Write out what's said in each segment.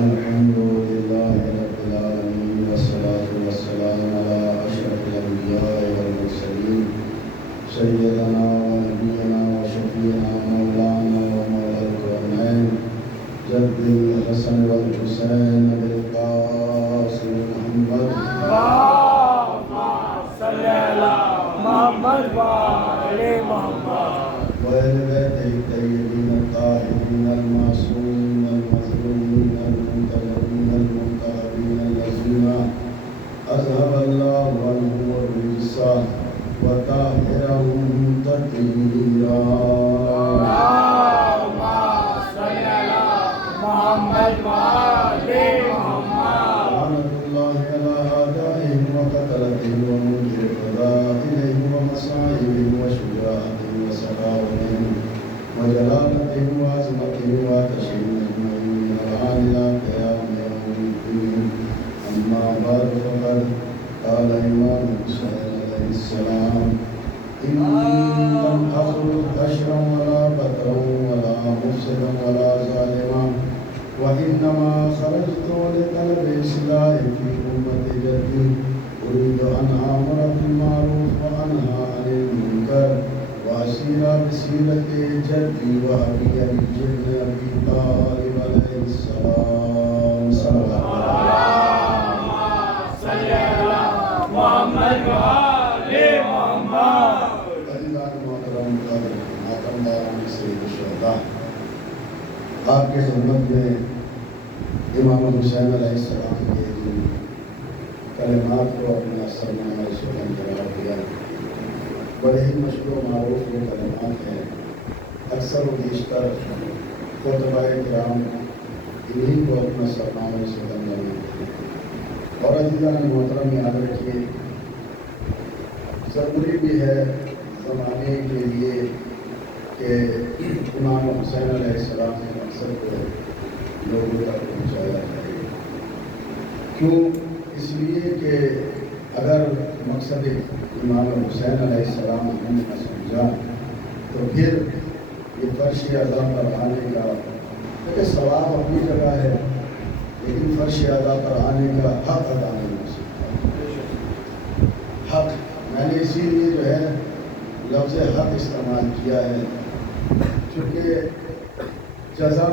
الحمد لله رب العالمين والصلاة والسلام على أشرف الأنبياء والمرسلين سيدنا ونبينا وشفيعنا مولانا ومولى الكونين جد الحسن والحسين بالقاسم محمد اللهم صل على محمد وعلى محمد وآله الطيبين الطاهرين المعصومين المظلومين المنتجبين المنتهبين الذين أذهب الله عنهم الرجس وطهرهم تطهيرا. اللهم صل على محمد وعلى محمد لعنة الله على أعدائهم وقتلتهم ومنكر فضائلهم ومصائبهم وشجاعتهم وسخاوتهم وجلالتهم وعظمتهم وتشريفهم من الآن إلى قيام يوم الدين. أما بعد فقد قال إمام حسين عليه السلام: إن لم أخلق بشرا ولا بطرا ولا مفسدا ولا ظالما وإنما خرجت لطلب إصلاح في أمة جدي أريد أن آمر بالمعروف وأنهى عن المنكر وأسير بسيرة جدي وأبي الجن أبي طالب عليه السلام. صلى الله اللهم صل على محمد وعلى محمد. عزیزان محترم ماتمداران سید الشہداء، آپ کی خدمت میں امام حسین علیہ السلام کے جن کلمات کو اپنا سرمایہ سخن قرار دیا، بڑے ہی مشہور و معروف یہ کلمات ہیں. اکثر و بیشتر خطبہ کرام انہی کو اپنا سرمایہ سخن بناتے ہیں. اور عزیزان محترم یاد رکھیے، ضروری بھی ہے زمانے کے لیے کہ امام حسین علیہ السلام کے مقصد کو لوگوں تک پہنچایا جائے. کیوں؟ اس لیے کہ اگر مقصد امام حسین علیہ السلام ہم نے سمجھا تو پھر یہ فرش ادا پر آنے کا کہ ثواب اپنی جگہ ہے، لیکن فرش ادا پر آنے کا حق ادا نہیں ہو سکتا. حق میں نے اسی لیے جو ہے لفظ حق استعمال کیا ہے، چونکہ جزا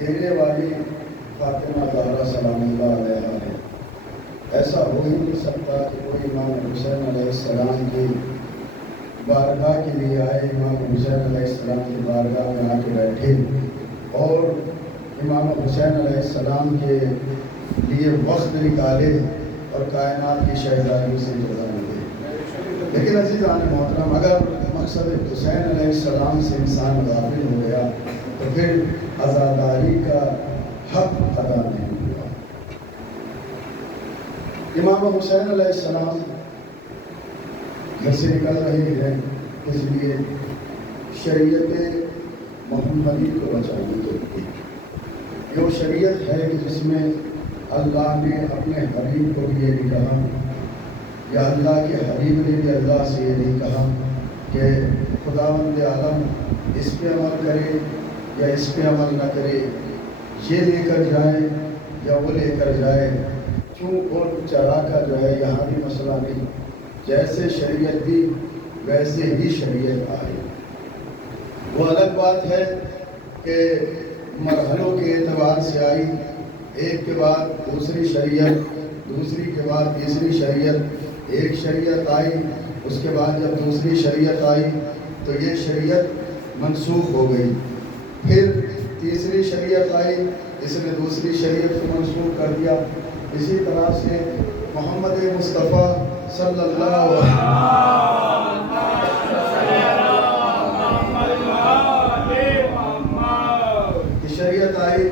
دینے والی فاطمہ زہرا سلام اللہ علیہا ہے. ایسا ہو ہی نہیں سکتا کہ کوئی امام حسین علیہ السلام کی بارگاہ کے لیے آئے، امام حسین علیہ السلام کی بارگاہ میں آ کے بیٹھے اور امام حسین علیہ السلام کے لیے وقت نکالے اور کائنات کی شہزادی سے جزا نہ دے. لیکن عزیزان محترم، اگر مقصد حسین علیہ السلام سے انسان غافل ہو گیا تو پھر عزاداری کا حق ادا نہیں ہوا. امام حسین علیہ السلام گھر سے نکل رہے ہیں اس لیے شریعت محمدی کو بچانے کے لیے. یہ وہ شریعت ہے کہ جس میں اللہ نے اپنے حبیب کو بھی یہ نہیں کہا یا اللہ کے حبیب نے بھی اللہ سے یہ نہیں کہا کہ خداوند عالم اس پہ عمل کرے یا اس پہ عمل نہ کرے، یہ لے کر جائے یا وہ لے کر جائے. کیوں؟ اور چرا کا جو ہے یہاں بھی مسئلہ نہیں، جیسے شریعت دی ویسے ہی شریعت آئی. وہ الگ بات ہے کہ مرحلوں کے اعتبار سے آئی، ایک کے بعد دوسری شریعت، دوسری کے بعد تیسری شریعت، ایک شریعت آئی، اس کے بعد جب دوسری شریعت آئی تو یہ شریعت منسوخ ہو گئی. پھر تیسری شریعت آئی، اس نے دوسری شریعت کو منسوخ کر دیا. اسی طرح سے محمد مصطفیٰ صلی اللہ علیہ وسلم کی شریعت آئی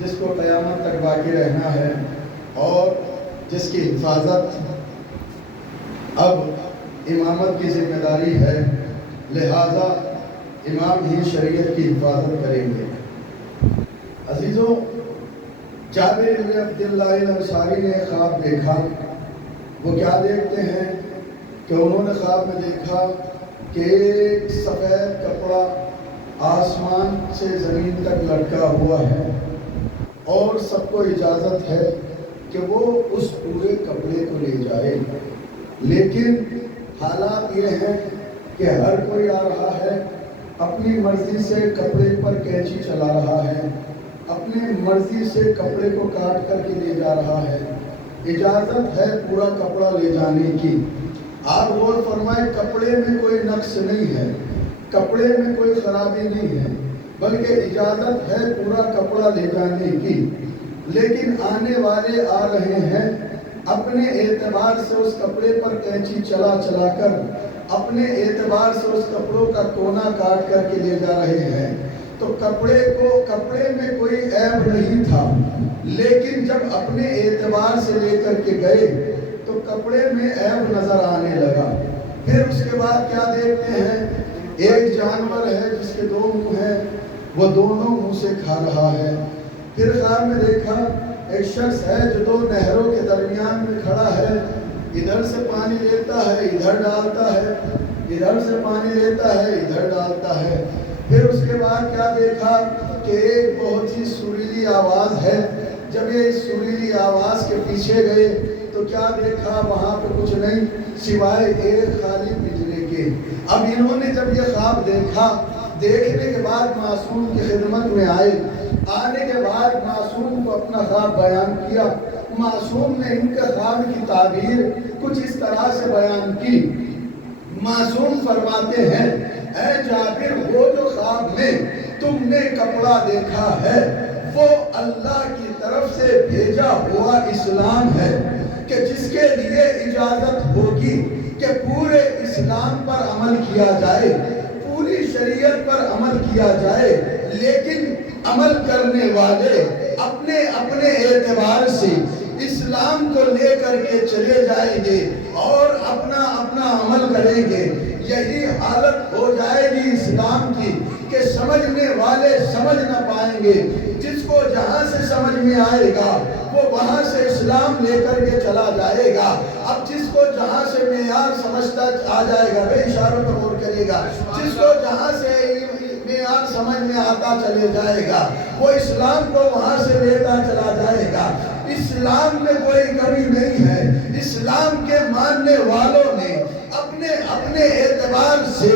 جس کو قیامت تک باقی رہنا ہے اور جس کی حفاظت اب امامت کی ذمہ داری ہے، لہذا امام ہی شریعت کی حفاظت کریں گے. عزیزوں، جابر بن عبداللہ الانصاری نے خواب دیکھا. وہ کیا دیکھتے ہیں کہ انہوں نے خواب میں دیکھا کہ ایک سفید کپڑا آسمان سے زمین تک لٹکا ہوا ہے اور سب کو اجازت ہے کہ وہ اس پورے کپڑے کو لے جائے، لیکن حالات یہ ہیں کہ ہر کوئی آ رہا ہے اپنی مرضی سے کپڑے پر کینچی چلا رہا ہے، اپنی مرضی سے کپڑے کو کاٹ کر کے لے جا رہا ہے۔ اجازت ہے پورا کپڑا لے جانے کی۔ آپ غور فرمائیں، کپڑے میں کوئی نقص نہیں ہے، کپڑے میں کوئی خرابی نہیں ہے، بلکہ اجازت ہے پورا کپڑا لے جانے کی۔ لیکن آنے والے آ رہے ہیں اپنے اعتبار سے اس کپڑے پر کینچی چلا چلا کر، اپنے اعتبار سے اس کپڑوں کا کونا کاٹ کر کے لے جا رہے ہیں۔ تو کپڑے میں کوئی عیب نہیں تھا، لیکن جب اپنے اعتبار سے لے کر کے گئے تو کپڑے میں عیب نظر آنے لگا۔ پھر اس کے بعد کیا دیکھتے ہیں، ایک جانور ہے جس کے 2 منہ ہیں، وہ دونوں منہ سے کھا رہا ہے۔ پھر خواب میں دیکھا ایک شخص ہے جو 2 نہروں کے درمیان میں کھڑا ہے، ادھر سے پانی لیتا ہے ادھر ڈالتا ہے، ادھر سے پانی لیتا ہے ادھر ڈالتا ہے۔ پھر اس کے بعد کیا دیکھا کہ ایک بہت ہی سریلی آواز ہے۔ جب یہ اس سریلی آواز کے پیچھے گئے تو کیا دیکھا، وہاں پہ کچھ نہیں سوائے ایک خالی پنجرے کے۔ اب انہوں نے جب یہ خواب دیکھا، دیکھنے کے بعد معصوم کی خدمت میں آئے، آنے کے بعد معصوم کو اپنا خواب بیان کیا۔ معصوم نے ان کے خواب کی تعبیر کچھ اس طرح سے بیان کی۔ معصوم فرماتے ہیں، اے جابر، وہ جو خواب میں تم نے کپڑا دیکھا ہے وہ اللہ کی طرف سے بھیجا ہوا اسلام ہے، کہ جس کے لیے اجازت ہوگی کہ پورے اسلام پر عمل کیا جائے، پوری شریعت پر عمل کیا جائے، لیکن عمل کرنے والے اپنے اپنے اعتبار سے اسلام کو لے کر کے چلے جائیں گے اور اپنا اپنا عمل کریں گے۔ یہی حالت ہو جائے گی اسلام کی کہ سمجھنے والے سمجھ نہ پائیں گے، جس کو جہاں سے سمجھ میں آئے گا وہ وہاں سے اسلام لے کر کے چلا جائے گا۔ اب جس کو جہاں سے معیار سمجھتا آ جائے گا، بے اشاروں پر غور کریے گا، جس کو جہاں سے معیار سمجھ میں آتا چلے جائے گا وہ اسلام کو وہاں سے لیتا چلا جائے گا۔ اسلام میں کوئی کمی نہیں ہے، اسلام کے ماننے والوں نے اپنے اپنے اعتبار سے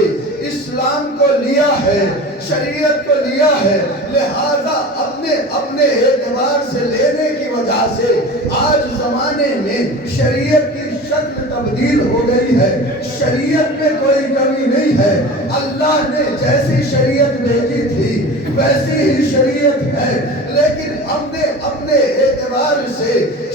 اسلام کو لیا ہے، شریعت کو لیا ہے، لہذا اپنے اپنے اعتبار سے لینے کی وجہ سے آج زمانے میں شریعت کی شکل تبدیل ہو گئی ہے۔ شریعت میں کوئی کمی نہیں ہے، اللہ نے جیسی شریعت بھیجی تھی ویسی ہی شریعت ہے، لیکن ہم نے اپنے اعتبار سے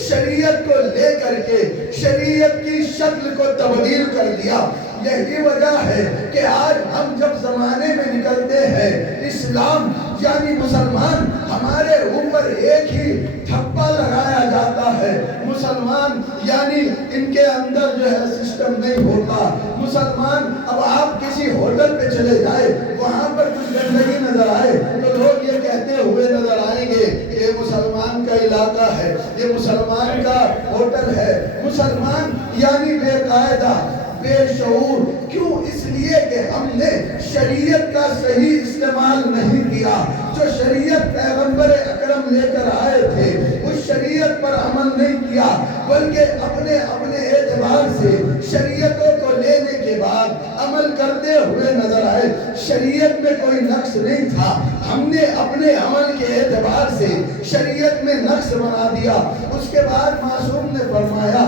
شریعت کو لے کر کے شریعت کی شکل کو تبدیل کر دیا۔ یہی وجہ ہے کہ آج ہم جب زمانے میں نکلتے ہیں، اسلام یعنی مسلمان، ہمارے اوپر ایک ہی ٹھپا لگایا جاتا ہے، مسلمان یعنی ان کے اندر جو ہے سسٹم نہیں ہوتا۔ مسلمان، اب آپ کسی ہوٹل پہ چلے جائے، وہاں پر کچھ گندگی نظر آئے تو لوگ یہ کہتے ہوئے نظر آئیں گے یہ مسلمان کا علاقہ ہے، یہ مسلمان کا ہوٹل ہے۔ مسلمان یعنی بے قاعدہ، بے شعور۔ کیوں؟ اس لیے کہ ہم نے شریعت کا صحیح استعمال نہیں کیا۔ جو شریعت پیغمبر اکرم لے کر آئے تھے اس شریعت پر عمل نہیں کیا، بلکہ اپنے اپنے اعتبار سے شریعتوں کو لینے کے بعد عمل کرتے ہوئے نظر آئے۔ شریعت میں کوئی نقص نہیں تھا، ہم نے اپنے عمل کے اعتبار سے شریعت میں نقص بنا دیا۔ اس کے بعد معصوم نے فرمایا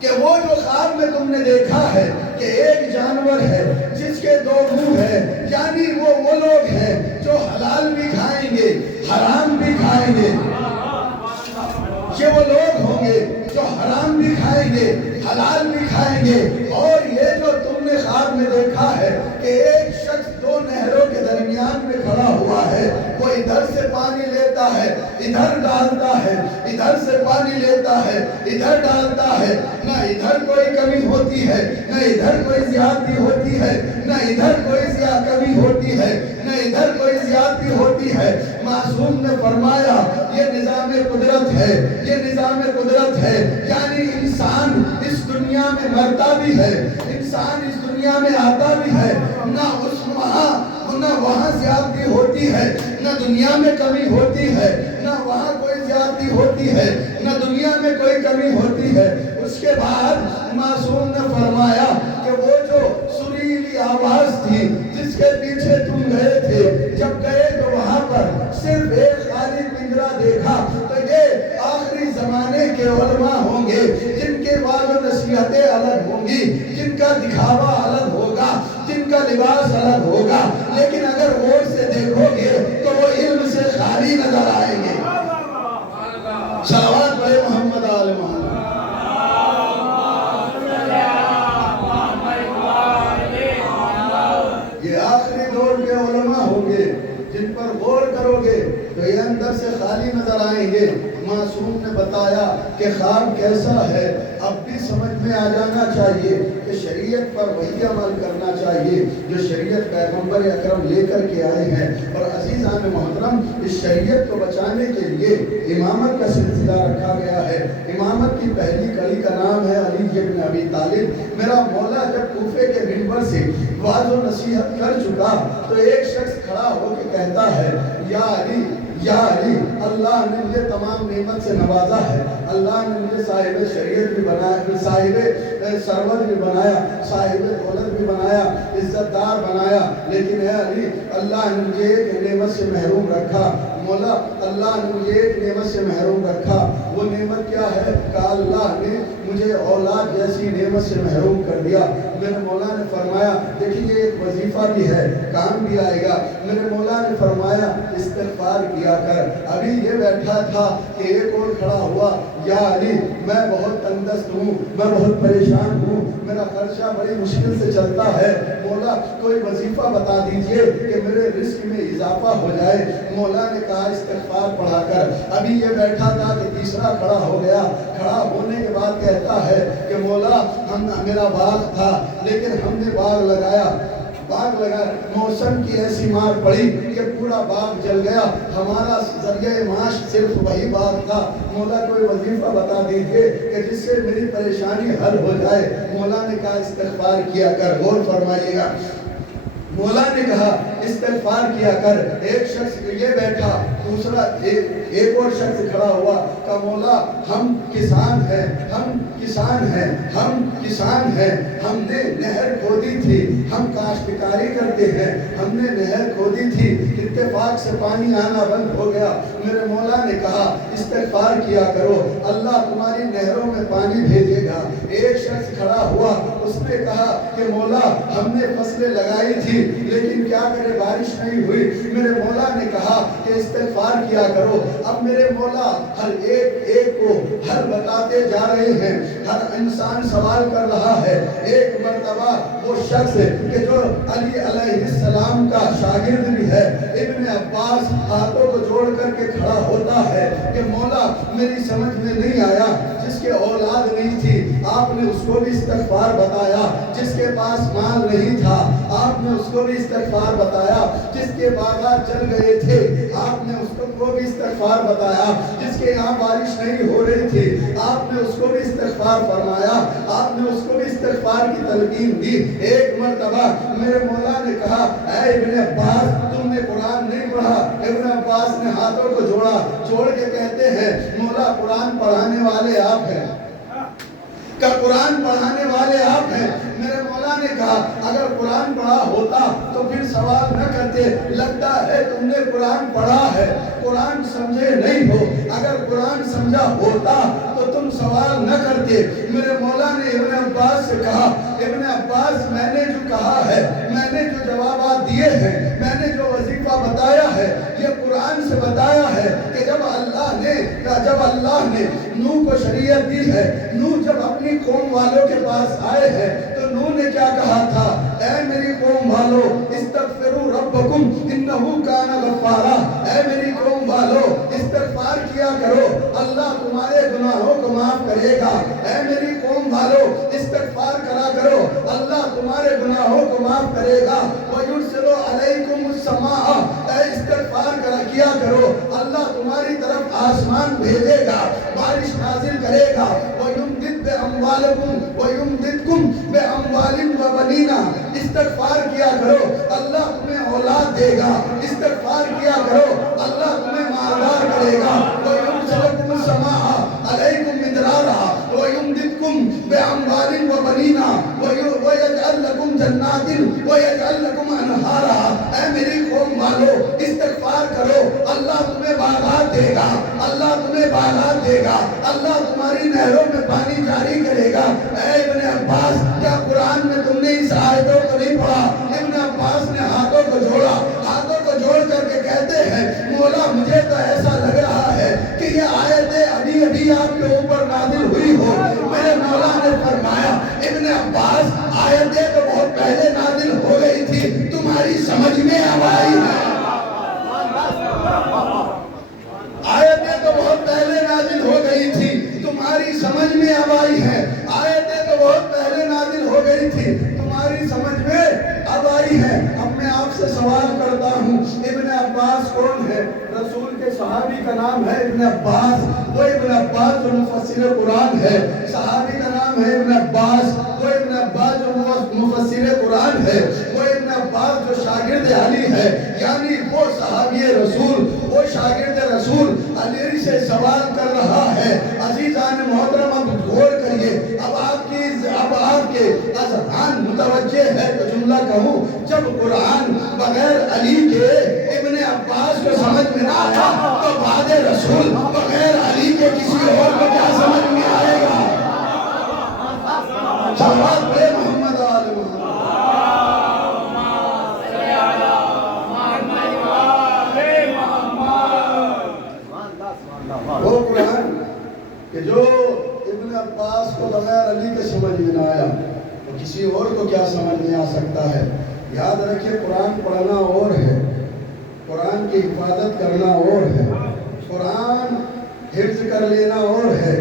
کہ وہ جو خواب میں تم نے دیکھا ہے کہ ایک جانور ہے جس کے 2 منہ ہیں، یعنی وہ لوگ ہیں جو حلال بھی کھائیں گے حرام بھی کھائیں گے۔ یہ وہ لوگ ہوں گے جو حرام بھی کھائیں گے حلال بھی کھائیں گے۔ اور یہ جو تم نے خواب میں دیکھا ہے کہ ایک شخص 2 نہروں کے درمیان میں کھڑا ہوا ہے، وہ ادھر سے پانی لیتا ہے ادھر ڈالتا ہے، ادھر سے پانی لیتا ہے ادھر ڈالتا ہے، نہ ادھر کوئی کمی ہوتی ہے نہ ادھر کوئی زیادتی ہوتی ہے، نہ ادھر کوئی کمی ہوتی ہے نہ ادھر کوئی زیادتی ہوتی ہے۔ معصوم نے فرمایا یہ نظام قدرت ہے، یہ نظام قدرت ہے، یعنی انسان اس دنیا میں مرتا بھی ہے، انسان اس دنیا میں آتا بھی ہے، نہ وہاں زیادتی ہوتی ہے نہ دنیا میں کمی ہوتی ہے، نہ وہاں کوئی زیادتی ہوتی ہے، نہ دنیا میں کوئی کمی ہوتی ہے۔ اس کے بعد معصوم نے فرمایا کہ وہ جو سریلی آواز تھی جس کے پیچھے تم گئے تھے، جب گئے تو وہاں پر صرف ایک خالی پنجرا دیکھا، تو یہ آخری زمانے کے علماء ہوں گے جن کے وعظ و نصیحتیں الگ ہوں گی، جن کا دکھاوا الگ ہوگا، جن کا لباس الگ ہوگا، لیکن اگر غور سے دیکھو گے تو وہ علم سے خالی نظر آئیں گے۔ صلوات پڑھے محمد آل محمد۔ یہ آخری دور کے علماء ہوں گے جن پر غور کرو گے تو یہ اندر سے خالی نظر آئیں گے۔ معصوم نے بتایا کہ خواب کیسا ہے، اب بھی سمجھ میں آ جانا چاہیے کہ شریعت پر وہی عمل کرنا چاہیے جو شریعت پیغمبر اکرم لے کر کے آئے ہیں۔ اور عزیزان محترم، اس شریعت کو بچانے کے لیے امامت کا سلسلہ رکھا گیا ہے۔ امامت کی پہلی کڑی کا نام ہے علی بن ابی طالب۔ میرا مولا جب کوفے کے منبر سے وعظ و نصیحت کر چکا تو ایک شخص کھڑا ہو کے کہتا ہے، یا علی، یا علی، اللہ نے مجھے تمام نعمت سے نوازا ہے، اللہ نے مجھے صاحب شریعت بھی بنایا، صاحب ثروت بھی بنایا، صاحب دولت بھی بنایا، عزت دار بنایا، لیکن اے علی، اللہ نے مجھے ایک نعمت سے محروم رکھا۔ مولا، اللہ نے مجھے ایک نعمت سے محروم رکھا، وہ نعمت کیا ہے؟ کہ اللہ نے مجھے اولاد جیسی نعمت سے محروم کر دیا۔ میرے مولا نے فرمایا، دیکھیے یہ ایک وظیفہ بھی ہے، کام بھی آئے گا۔ میرے مولا نے فرمایا استغفار کیا کر۔ ابھی یہ بیٹھا تھا کہ ایک اور کھڑا ہوا، یا علی، میں بہت تنگدست ہوں، میں بہت پریشان ہوں، میرا خرچہ بڑی مشکل سے چلتا ہے، مولا کوئی وظیفہ بتا دیجئے کہ میرے رزق میں اضافہ ہو جائے۔ مولا نے کہا استغفار پڑھا کر۔ ابھی یہ بیٹھا تھا کہ تیسرا کھڑا ہو گیا۔ کھڑا ہونے کے بعد کہتا ہے کہ مولا، میرا باغ تھا لیکن ہم نے باغ لگایا، موسم کی ایسی مار پڑی کہ پورا باغ جل گیا، ہمارا ذریعہ معاش صرف وہی باغ تھا، مولا کوئی وظیفہ بتا دیجئے کہ جس سے میری پریشانی حل ہو جائے۔ مولا نے کہا استغفار کیا کر۔ غور فرمائیے گا، مولا نے کہا استغفار کیا کر۔ ایک شخص یہ بیٹھا، دوسرا ایک اور شخص کھڑا ہوا کہ مولا، ہم کسان ہیں، ہم کسان ہیں، ہم کسان ہیں، ہم نے نہر کھودی تھی، ہم کاشتکاری کرتے ہیں، ہم نے نہر کھودی تھی، اتفاق سے پانی آنا بند ہو گیا۔ میرے مولا نے کہا استغفار کیا کرو، اللہ تمہاری نہروں میں پانی بھیجے گا۔ ایک شخص کھڑا ہوا، اس نے کہا کہ مولا، ہم نے فصلیں لگائی تھی لیکن کیا کرے بارش نہیں ہوئی۔ میرے مولا نے کہا کہ استغفار کیا کرو۔ اب میرے مولا ہر ایک کو حل بتاتے جا رہے ہیں، ہر انسان سوال کر رہا ہے۔ ایک مرتبہ وہ شخص کہ جو علی علیہ السلام کا شاگرد بھی ہے، ابن عباس، ہاتھوں کو جوڑ کر کے کھڑا ہوتا ہے کہ مولا، میری سمجھ میں نہیں آیا، جس کے اولاد نہیں تھی آپ نے اس کو بھی استغفار بتایا، جس کے پاس مال نہیں تھا آپ نے اس کو بھی استغفار بتایا، جس کے باغات جل گئے تھے آپ نے اس کو بھی استغفار بتایا، جس کے یہاں بارش نہیں ہو رہی تھی آپ نے اس کو بھی استغفار فرمایا، آپ نے اس کو بھی استغفار کی تلقین دی۔ ایک مرتبہ میرے مولا نے کہا، اے ابن عباس، تم نے قرآن نہیں پڑھا؟ ابن عباس نے ہاتھوں کو جوڑا، جوڑ کے کہتے ہیں مولا، قرآن پڑھانے والے آپ ہیں، کہ قرآن پڑھانے والے آپ ہیں۔ میرے مولا نے کہا اگر قرآن پڑھا ہوتا تو پھر سوال نہ کرتے، لگتا ہے تم نے قرآن پڑھا ہے، قرآن سمجھے نہیں ہو، اگر قرآن سمجھا ہوتا تو تم سوال نہ کرتے۔ میرے مولا نے ابن عباس سے کہا، ابن عباس، میں نے جو کہا ہے، میں نے جو جوابات دیے ہیں، میں نے جو وظیفہ بتایا ہے، یہ قرآن سے بتایا ہے کہ جب اللہ نے نوح کو شریعت دی ہے، نوح جب اپنی قوم والوں کے پاس آئے ہیں تو نوح نے کیا کہا تھا؟ اے میری قوم والو، استغفروا ربکم انہو کان غفارا، اے میری قوم والو استغفار کیا کرو، اللہ تمہارے گناہوں کو معاف کرے گا۔ اے میری قوم والو استغفار کرا کرو، اللہ تمہارے گناہوں کو معاف کرے گا۔ وَيُرْسِلُ عَلَيْكُمُ السَّمَاءَ، اے استغفار کیا کرو، اللہ تمہاری طرف آسمان بھیجے گا، بارش نازل کرے گا۔ وَيُمْدِدْ بِأَمْوَالِكُمْ وَيُمْدِدْكُمْ بِأَمْوَالٍ وَبَنِينَ، استغفار کیا کرو، اللہ تمہیں اولاد دے گا۔ استغفار کیا کرو، اللہ تمہیں باغات دے گا، اللہ تمہیں باغات دے گا، اللہ تمہاری نہروں میں پانی جاری کرے گا۔ اے ابن عباس، کیا قرآن میں تم نے اس آیتوں کو نہیں پڑھا؟ ابن عباس نے ہاتھوں کو جوڑا، ہاتھوں کو جوڑ کر کے کہتے ہیں مولا مجھے تو ایسا لگ رہا ہے کہ یہ آیتیں ابھی ابھی آپ کے اوپر نازل ہوئی ہو۔ میرے مولا نے فرمایا ابن عباس آیتیں تو بہت پہلے نازل ہو گئی تھی، تمہاری سمجھ میں اب آئی ہے۔ آیتیں تو بہت پہلے نازل ہو گئی تھی، تمہاری سمجھ میں اب آئی ہے۔ آیتیں تو بہت پہلے نازل ہو گئی تھی، تمہاری سمجھ میں اب آئی ہے۔ اب میں آپ سے سوال کرتا ہوں، ابن عباس کون ہے؟ رسول کے صحابی کا نام ہے ابن عباس، وہ ابن عباس جو مفسر قرآن ہے۔ صحابی کا نام ہے ابن عباس، وہ ابن عباس جو مفسر قرآن ہے، وہ ابن عباس جو شاگرد علی ہے، یعنی وہ صحابی رسول، وہ شاگرد رسول علی سے سوال کر رہا ہے۔ عزیزان محترم اب غور کریے، اب آپ کے اذہان متوجہ ہے تو جملہ کہوں، جب قرآن بغیر علی کے ابن عباس کو سمجھ میں نہ آیا تو بعد رسول بغیر علی کے کسی اور کو کیا سمجھ میں آئے گا؟ صلوات پڑھے محمد آل محمد۔ وہ قرآن کہ جو ابن عباس کو بغیر علی کے سمجھ میں نہ آیا تو کسی اور کو کیا سمجھ میں آ سکتا ہے؟ یاد رکھیں قرآن پڑھنا اور ہے، قرآن کی حفاظت کرنا اور ہے، قرآن حفظ کر لینا اور ہے،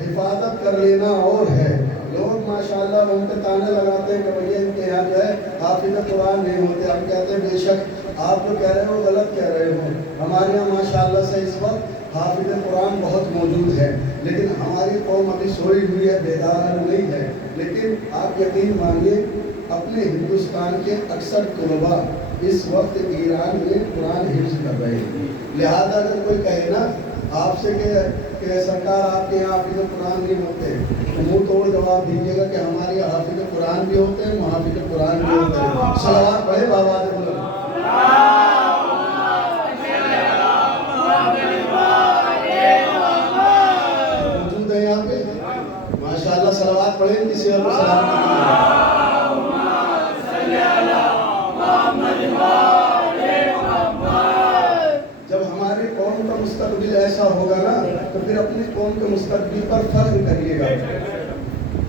حفاظت کر لینا اور ہے۔ لوگ ماشاءاللہ ان پہ تانے لگاتے ہیں کہ بھئی ان کے یہاں جو ہے حافظ قرآن نہیں ہوتے۔ ہم کہتے ہیں بے شک آپ جو کہہ رہے ہو غلط کہہ رہے ہو، ہمارے یہاں ماشاءاللہ سے اس وقت حافظ قرآن بہت موجود ہے، لیکن ہماری قوم ابھی سوئی ہوئی ہے، بیدار نہیں ہے۔ لیکن آپ یقین مانیے اپنے ہندوستان کے اکثر طلباء اس وقت ایران میں قرآن حفظ کر رہے ہیں۔ لہذا اگر کوئی کہے نا آپ سے کہ سرکار آپ کے یہاں حافظ قرآن نہیں ہوتے، تو منہ توڑ جواب دیجیے گا کہ ہمارے یہاں حافظ قرآن بھی ہوتے ہیں، محافظ قرآن بھی ہوتے ہیں۔ صلوات پڑھے بابا دے بلند۔ موجود ہیں یہاں پہ ماشاءاللہ، صلوات پڑھیں کسی اور کو سلام کیجیے۔ جب ہماری قوم کا مستقبل ایسا ہوگا نا تو پھر اپنی قوم کے مستقبل پر فخر کریے گا۔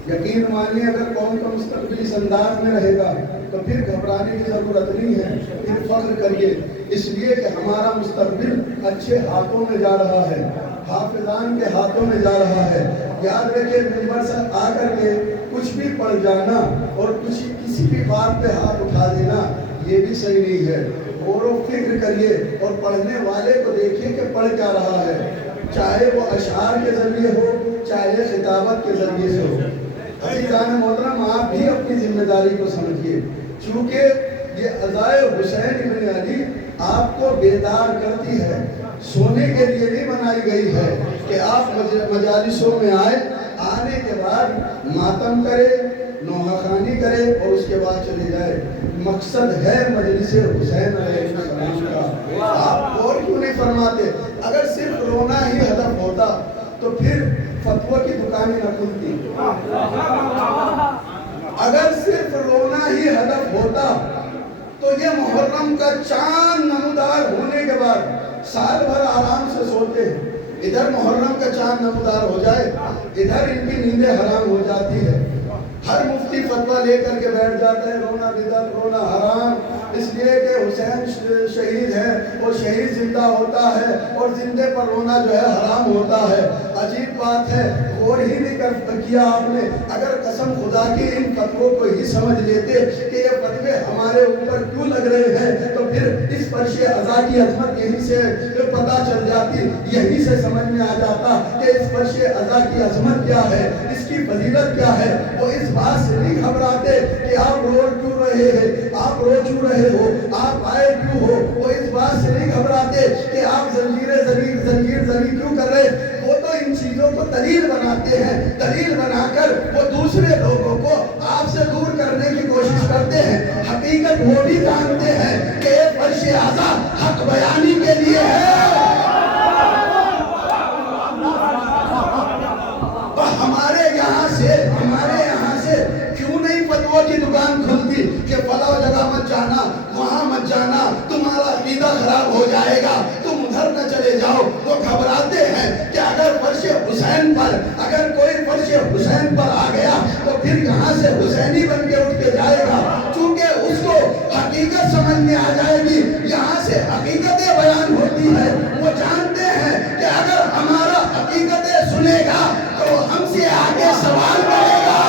یقین مانیے اگر قوم کا مستقبل اس انداز میں رہے گا تو پھر گھبرانے کی ضرورت نہیں ہے، پھر فخر کریے، اس لیے کہ ہمارا مستقبل اچھے ہاتھوں میں جا رہا ہے، حافظان کے ہاتھوں میں جا رہا ہے۔ یاد رکھیں منبر سے آ کر کے کچھ بھی پڑھ جانا اور کسی بھی بات پہ ہاتھ اٹھا دینا یہ بھی صحیح نہیں ہے۔ غور و فکر کریے اور پڑھنے والے کو دیکھیے کہ پڑھ کیا رہا ہے، چاہے وہ اشعار کے ذریعے ہو چاہے خطابت کے ذریعے سے ہو۔ عزیزان محترم آپ بھی اپنی ذمہ داری کو سمجھیے، چونکہ یہ عزائے حسین ابن علی آپ کو بیدار کرتی ہے، سونے کے لیے نہیں بنائی گئی ہے کہ آپ مجالسوں میں آئے، آنے کے بعد ماتم کرے، نوحہ خوانی کرے اور اس کے بعد چلے جائے۔ مقصد ہے مجلس حسین علیہ السلام کا۔ آپ اور کیوں نہیں فرماتے؟ اگر صرف رونا ہی ہدف ہوتا تو پھر فتویٰ کی دکانیں نہ کھلتی۔ اگر صرف رونا ہی ہدف ہوتا تو یہ محرم کا چاند نمودار ہونے کے بعد سال بھر آرام سے سوتے ہیں۔ ادھر محرم کا چاند نمودار ہو جائے، ادھر ان کی نیندیں حرام ہو جاتی ہے۔ ہر مفتی فتویٰ لے کر کے بیٹھ جاتا ہے رونا بدعت، رونا حرام، اس لیے کہ حسین شہید ہے اور شہید زندہ ہوتا ہے اور زندے پر رونا جو ہے حرام ہوتا ہے۔ عجیب بات ہے، غور ہی نہیں کیا آپ نے۔ اگر قسم خدا کی ان فتووں کو ہی سمجھ لیتے کہ یہ فتوے ہمارے اوپر کیوں لگ رہے ہیں تو پھر اس فرش عزا کی عظمت یہیں سے پتہ چل جاتی، یہیں سے سمجھ میں آ جاتا کہ اس فرش عزا کی عظمت کیا ہے، اس کی فضیلت کیا ہے۔ وہ اس بات سے نہیں گھبراتے کہ آپ رو کیوں رہے ہیں، آپ رو کیوں رہے ہو، آپ آئے کیوں ہو۔ وہ اس بات سے نہیں گھبراتے کہ آپ زنجیر کیوں کر رہے۔ وہ تو ان چیزوں کو دلیل بناتے ہیں، دلیل بنا کر وہ دوسرے لوگوں کو آپ سے دور کرنے کی کوشش کرتے ہیں۔ حقیقت وہ بھی جانتے ہیں کہ یہ فرش عزا حق بیانی کے لیے ہے۔ وہ گھبراتے ہیں کہ اگر فرش حسین پر اگر کوئی فرش حسین پر آ گیا تو پھر یہاں سے حسینی بن کے اٹھ کے جائے گا، چونکہ اس کو حقیقت سمجھ میں آ جائے گی، یہاں سے حقیقتیں بیان ہوتی ہے۔ وہ جانتے ہیں کہ اگر ہمارا حقیقتیں سنے گا تو ہم سے آگے سوال کرے گا،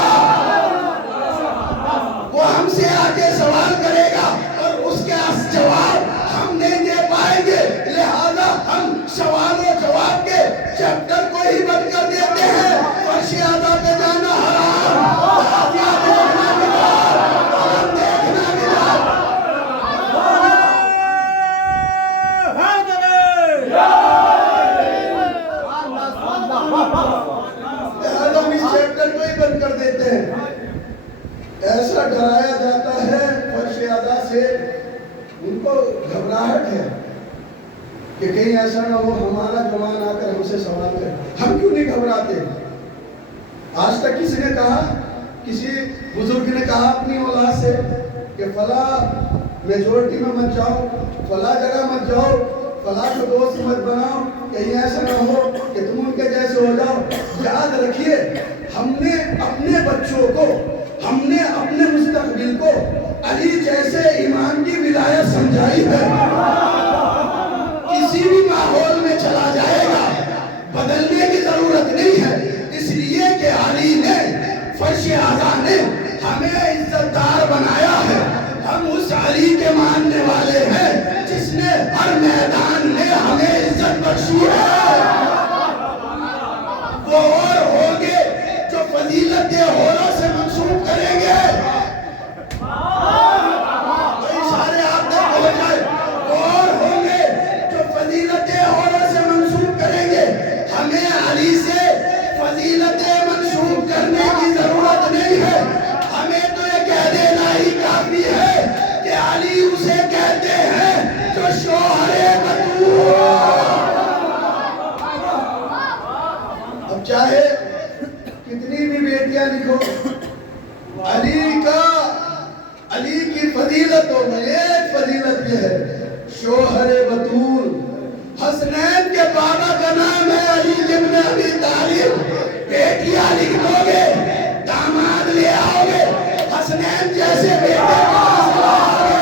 وہ ہم سے آگے سوال کرے گا اور اس کا جواب ہم نہیں دے پائیں گے، لہذا ہم سوال و جواب کے چیپٹر کو ہی بند کر دیتے ہیں۔ فرش اعلیٰ پہ جانا حرام، ہاتھیاں دیکھنا بدعت، قلم دیکھنا بدعت۔ لہذا ہم اس چیپٹر کو ہی بند کر دیتے ہیں۔ ایسا ڈرایا جاتا ہے فرش اعلیٰ سے، ان کو گھبراہٹ ہے کہ کہیں ایسا نہ ہو ہمارا جوان آ کر ہم سے سوال کرے۔ ہم کیوں نہیں گھبراتے؟ آج تک کسی نے کہا، کسی بزرگ نے کہا اپنی اولاد سے کہ فلاں میجورٹی میں مت جاؤ، فلاں جگہ مت جاؤ، فلاں کو دوست مت بناؤ، کہیں ایسا نہ ہو کہ تم ان کے جیسے ہو جاؤ۔ یاد رکھیے، ہم نے اپنے بچوں کو، ہم نے اپنے مستقبل کو علی جیسے امام کی ولایت سمجھائی ہے۔ کسی بھی ماحول میں چلا جائے گا، بدلنے کی ضرورت نہیں ہے، اس لیے کہ علی نے، فرش اعلیٰ نے ہمیں عزت دار بنایا ہے۔ ہم اس علی کے ماننے والے ہیں جس نے ہر میدان میں ہمیں عزت بخشی ہے۔ وہ اور ہوں گے جو فضیلتیں اوروں سے منسوب کریں گے، سارے آپ تک ہو جائے، وہ اور ہوں گے جو فضیلتیں اوروں سے منسوب کریں گے۔ ہمیں علی سے فضیلتیں منسوب کرنے کی ضرورت نہیں ہے، ہمیں تو یہ کہہ دینا ہی کافی ہے کہ علی اسے کہتے ہیں جو شوہر بطول۔ اب چاہے کتنی بھی بیٹیاں لکھو، علی کی فضیلتوں میں ایک فضیلت یہ ہے، شوہر بطول۔ حسنین کے بابا کا نام ہے علی ابن ابی طالب، بیٹیاں لکھ دو گے، داماد لے آؤ گے، حسنین جیسے بیٹے کہاں سے لاؤ گے؟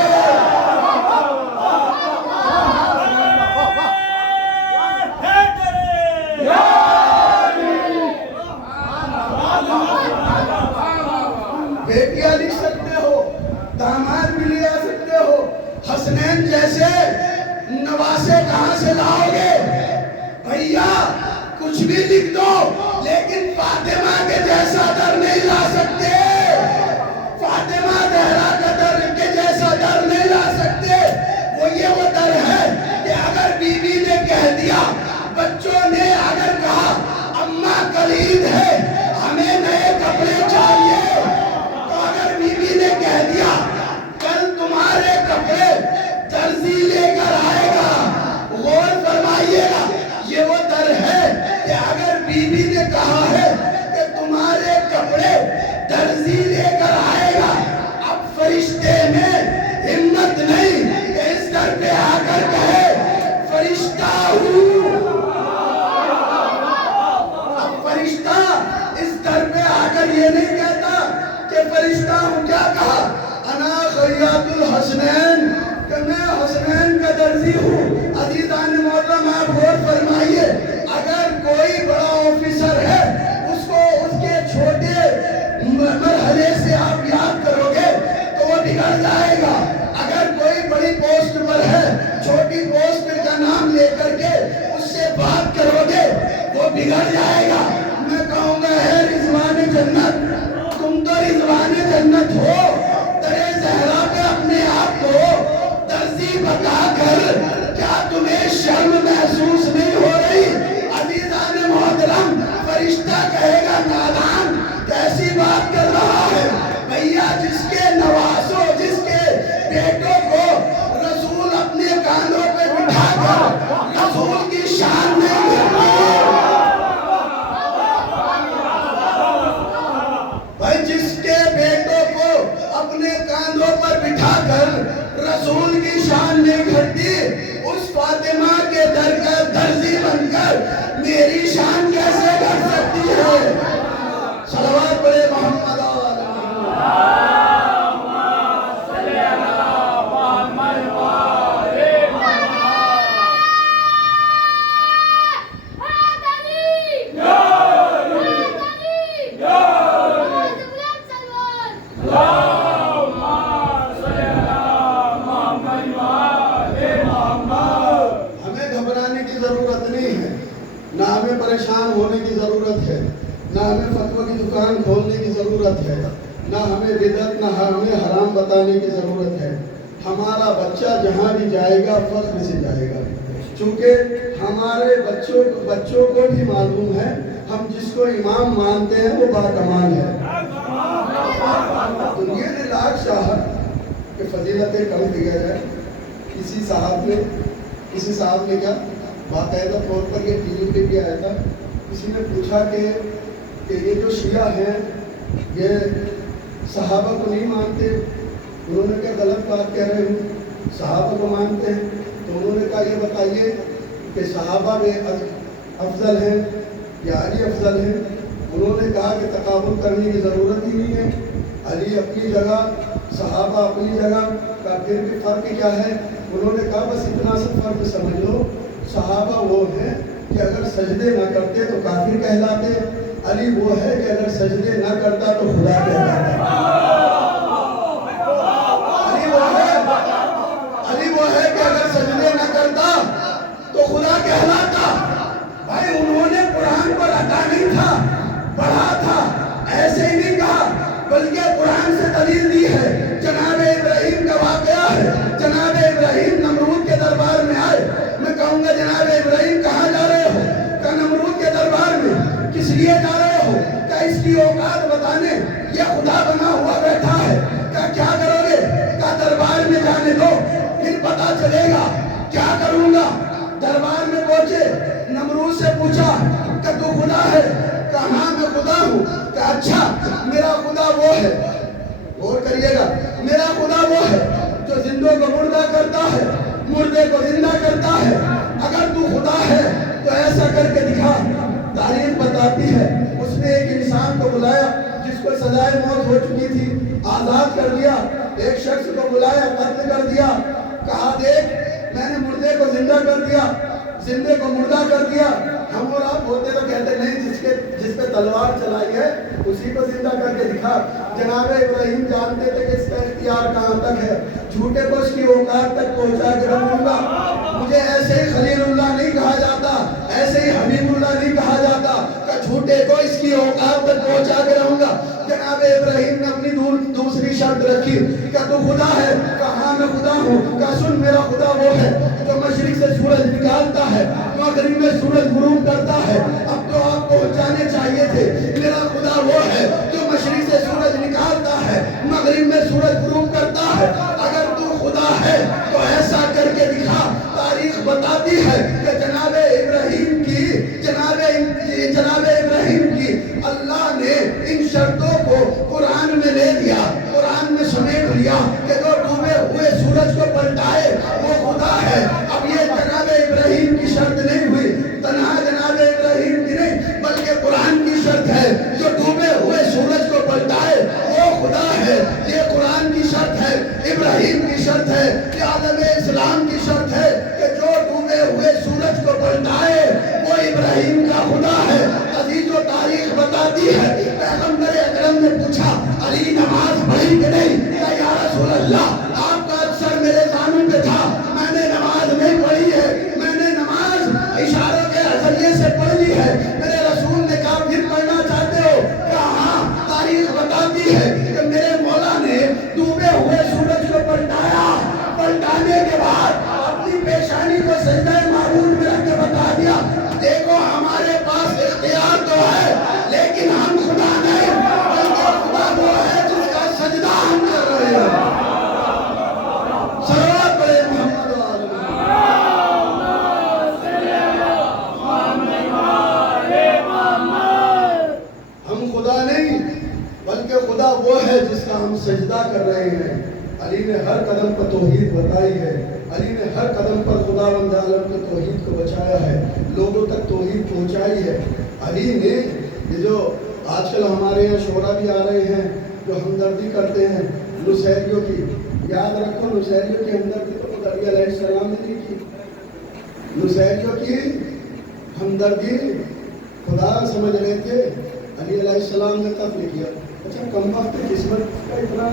بیٹیاں لکھ سکتے ہو، داماد بھی لے آ سکتے ہو، حسنین جیسے نواسے کہاں سے لاؤ گے؟ بھیا کچھ بھی لکھ دو لیکن فاطمہ کے جیسا در نہیں لا سکتے، فاطمہ زہرا کا در کے جیسا در نہیں لا سکتے۔ وہ در ہے کہ اگر بی بی نے کہہ دیا، بچوں نے اگر کہا اماں کلید ہے ہمیں نئے کپڑے چاہیے، تو اگر بی بی نے کہہ دیا کل تمہارے کپڑے درزی لے کر آئے گا، غور فرمائیے گا، یہ وہ در ہے کہ اگر بی بی نے کہا ہے کہ تمہارے کپڑے درزی لے کر آئے گا، اب فرشتے میں ہمت نہیں کہ اس در پہ آ کر کہے فرشتہ ہوں۔ اب فرشتہ اس در پہ آ کر یہ نہیں کہتا کہ فرشتہ ہوں، کیا کہا؟ انا خیاط الحسنین، کہ میں حسنین کا درزی ہوں۔ عزیزان محترم آپ غور فرمائیے، اگر کوئی بڑا آفیسر ہے، اس کو اس کے چھوٹے مرحلے سے آپ یاد کرو گے تو وہ بگڑ جائے گا۔ اگر کوئی بڑی پوسٹ پر ہے، چھوٹی پوسٹ کا نام لے کر کے اس سے بات کرو گے وہ بگڑ جائے گا۔ میں کہوں گا ہے رضوان جنت، تم تو رضوان جنت ہو، درے زہرا پہ اپنے آپ کو درزی بتا کر کیا تمہیں شرم محسوس نہیں ہو رہی؟ عزیزان محترم، فرشتہ کہے گا نادان، کیسی بات کر رہا ہے بھیا؟ جس کے نواسوں، جس کے بیٹوں کو رسول اپنے کانوں پہ بٹھا کر رسول کی شان نہیں کرتی، بھائی جس کے بیٹوں کو اپنے کاندھوں پر بٹھا کر رسول کی شان نہیں گھٹتی، اس فاطمہ کے ضرورت نہیں ہے، نہ ہمیں پریشان ہونے کی ضرورت ہے، نہ ہمیں فتویٰ کی دکان کھولنے کی ضرورت ہے، نہ ہمیں بدعت، نہ ہمیں حرام بتانے کی ضرورت ہے۔ ہمارا بچہ جہاں بھی جائے گا فخر سے جائے گا، چونکہ ہمارے بچوں کو بھی معلوم ہے ہم جس کو امام مانتے ہیں وہ باکمال ہے۔ دنیا نے لاکھ چاہا کہ فضیلتیں کم دیا جائے، کسی صاحب نے کیا باقاعدہ طور پر یہ ٹی وی پہ بھی آیا تھا، کسی نے پوچھا کہ یہ جو شیعہ ہیں یہ صحابہ کو نہیں مانتے؟ انہوں نے کہا غلط بات کہہ رہے ہوں، صحابہ کو مانتے ہیں۔ تو انہوں نے کہا یہ بتائیے کہ صحابہ میں افضل ہیں یا علی افضل ہیں؟ انہوں نے کہا کہ تقابل کرنے کی ضرورت ہی نہیں ہے، علی اپنی جگہ، صحابہ اپنی جگہ، کا پھر بھی فرق کیا ہے؟ انہوں نے کہا بس اتنا سا فرق سمجھ لو، صحابہ وہ ہیں کہ اگر سجدے نہ کرتے تو کافر کہلاتے، علی وہ ہے کہ اگر سجدے نہ کرتا تو خدا کہلاتا۔ علی وہ ہے کہ اگر سجدے نہ کرتا تو خدا کہلاتا۔ بھائی انہوں نے قرآن کو رٹا نہیں تھا، پڑھا تھا، ایسے ہی نہیں کہا، بلکہ قرآن سے دلیل دی ہے۔ جناب ابراہیم کا واقعہ ہے، جناب ابراہیم نمرود کے دربار میں آئے، میں کہوں گا جناب ابراہیم کہاں جا رہے ہو؟ کہ نمرود کے دربار میں۔ کس لیے جا رہے ہو؟ کہ اس کی اوقات بتانے، یہ خدا بنا ہوا بیٹھا ہے، کہ کیا کرو گے؟ کہ دربار میں جانے دو، پھر پتا چلے گا کیا کروں گا۔ دربار میں پہنچے، نمرود سے پوچھا کہ تو خدا ہے؟ کہ ہاں میں خدا ہوں۔ کہ اچھا میرا خدا وہ ہے، غور کریے گا، میرا خدا وہ ہے جو زندوں کو مردہ کرتا ہے، مردے کو زندہ کرتا ہے۔ اگر تو خدا ہے تو ایسا کر کے دکھا۔ تاریخ بتاتی ہے اس نے ایک انسان کو بلایا جس کو سزائے موت ہو چکی تھی، آزاد کر دیا۔ ایک شخص کو بلایا، قتل کر دیا۔ کہا دیکھ میں نے مردے کو زندہ کر دیا، زندے کو مردہ کر دیا۔ ہم اور آپ ہوتے تو کہتے نہیں، جس پہ تلوار چلائی ہے اسی کو زندہ کر کے دکھا۔ جناب ابراہیم جانتے تھے کہ اس کا اختیار کہاں تک ہے، جھوٹے کو اس کی اوقات تک پہنچا کے رکھوں گا۔ مجھے ایسے ہی خلیل اللہ نہیں کہا جاتا، ایسے ہی حبیب اللہ نہیں کہا جاتا، کہ جھوٹے کو اس کی اوقات تک پہنچا کے رہوں گا۔ جناب ابراہیم نے اپنی دوسری شرط رکھی کہ تو خدا ہے؟ کہا میں خدا ہوں۔ کہ سن میرا خدا وہ ہے جو مشرق سے سورج نکالتا ہے، مغرب میں سورج غروب کرتا ہے۔ اب تو آپ پہنچانے چاہیے تھے، میرا خدا وہ ہے جو مشرق سے سورج نکالتا ہے، مغرب میں سورج غروب کرتا ہے۔ اگر تو خدا ہے تو ایسا کر کے دکھا۔ تاریخ بتاتی ہے کہ جناب ابراہیم کی اللہ نے ان شرطوں کو قرآن میں لے دیا، قرآن میں سمیٹ لیا کہ جو ڈوبے ہوئے سورج کو پلٹائے وہ خدا ہے۔ اب یہ جناب ابراہیم کی شرط نہیں ہوئی، تنہا جناب ابراہیم کی نہیں بلکہ قرآن کی شرط ہے، جو ڈوبے ہوئے سورج کو پلٹائے وہ خدا ہے۔ یہ قرآن کی شرط ہے، ابراہیم کی شرط ہے، یہ عالم اسلام کی شرط ہے کہ جو ڈوبے ہوئے سورج کو پلٹائے وہ ابراہیم کا خدا ہے۔ عزیز و تاریخ بتاتی ہے پیغمبر اکرم نے پوچھا علی نماز پڑھی کہ نہیں؟ کہ یا رسول اللہ آپ کا اکثر میرے زانوں پہ تھا، میں نے نماز نہیں پڑھی ہے، میں نے نماز اشاروں کے ذریعے سے پڑھ لی ہے۔ میرے رسول نے کہا پھر پڑھنا چاہتے ہو؟ کہ ہاں۔ تاریخ بتاتی ہے کہ میرے مولا نے ڈوبے ہوئے سورج کو پلٹایا، پلٹانے کے بعد اپنی پیشانی کو سجدہ معبود میں رکھ کے بتا دیا دیکھو ہمارے پاس اختیار تو ہے لیکن ہم خدا نہیں، بلکہ خدا وہ ہے جس کا سجدہ ہم کر رہے ہیں۔ صلوات پڑھے محمد و آل محمد۔ ہم خدا نہیں بلکہ خدا وہ ہے جس کا ہم سجدہ کر رہے ہیں۔ علی نے ہر قدم پر توحید بتائی ہے، علی نے ہر قدم پر خداوند عالم کے توحید کو بچایا ہے، لوگوں تک توحید پہنچائی ہے۔ علی نے یہ جو آج کل ہمارے یہاں شعرا بھی آ رہے ہیں جو ہمدردی کرتے ہیں نصیریوں کی، یاد رکھو نصیریوں کی ہمدردی تو علی علیہ السلام نے نہیں کی، نصیریوں کی ہمدردی خدا سمجھ رہے تھے، علی علیہ السلام نے قتل کیا۔ اچھا کم وقت قسمت کا اتنا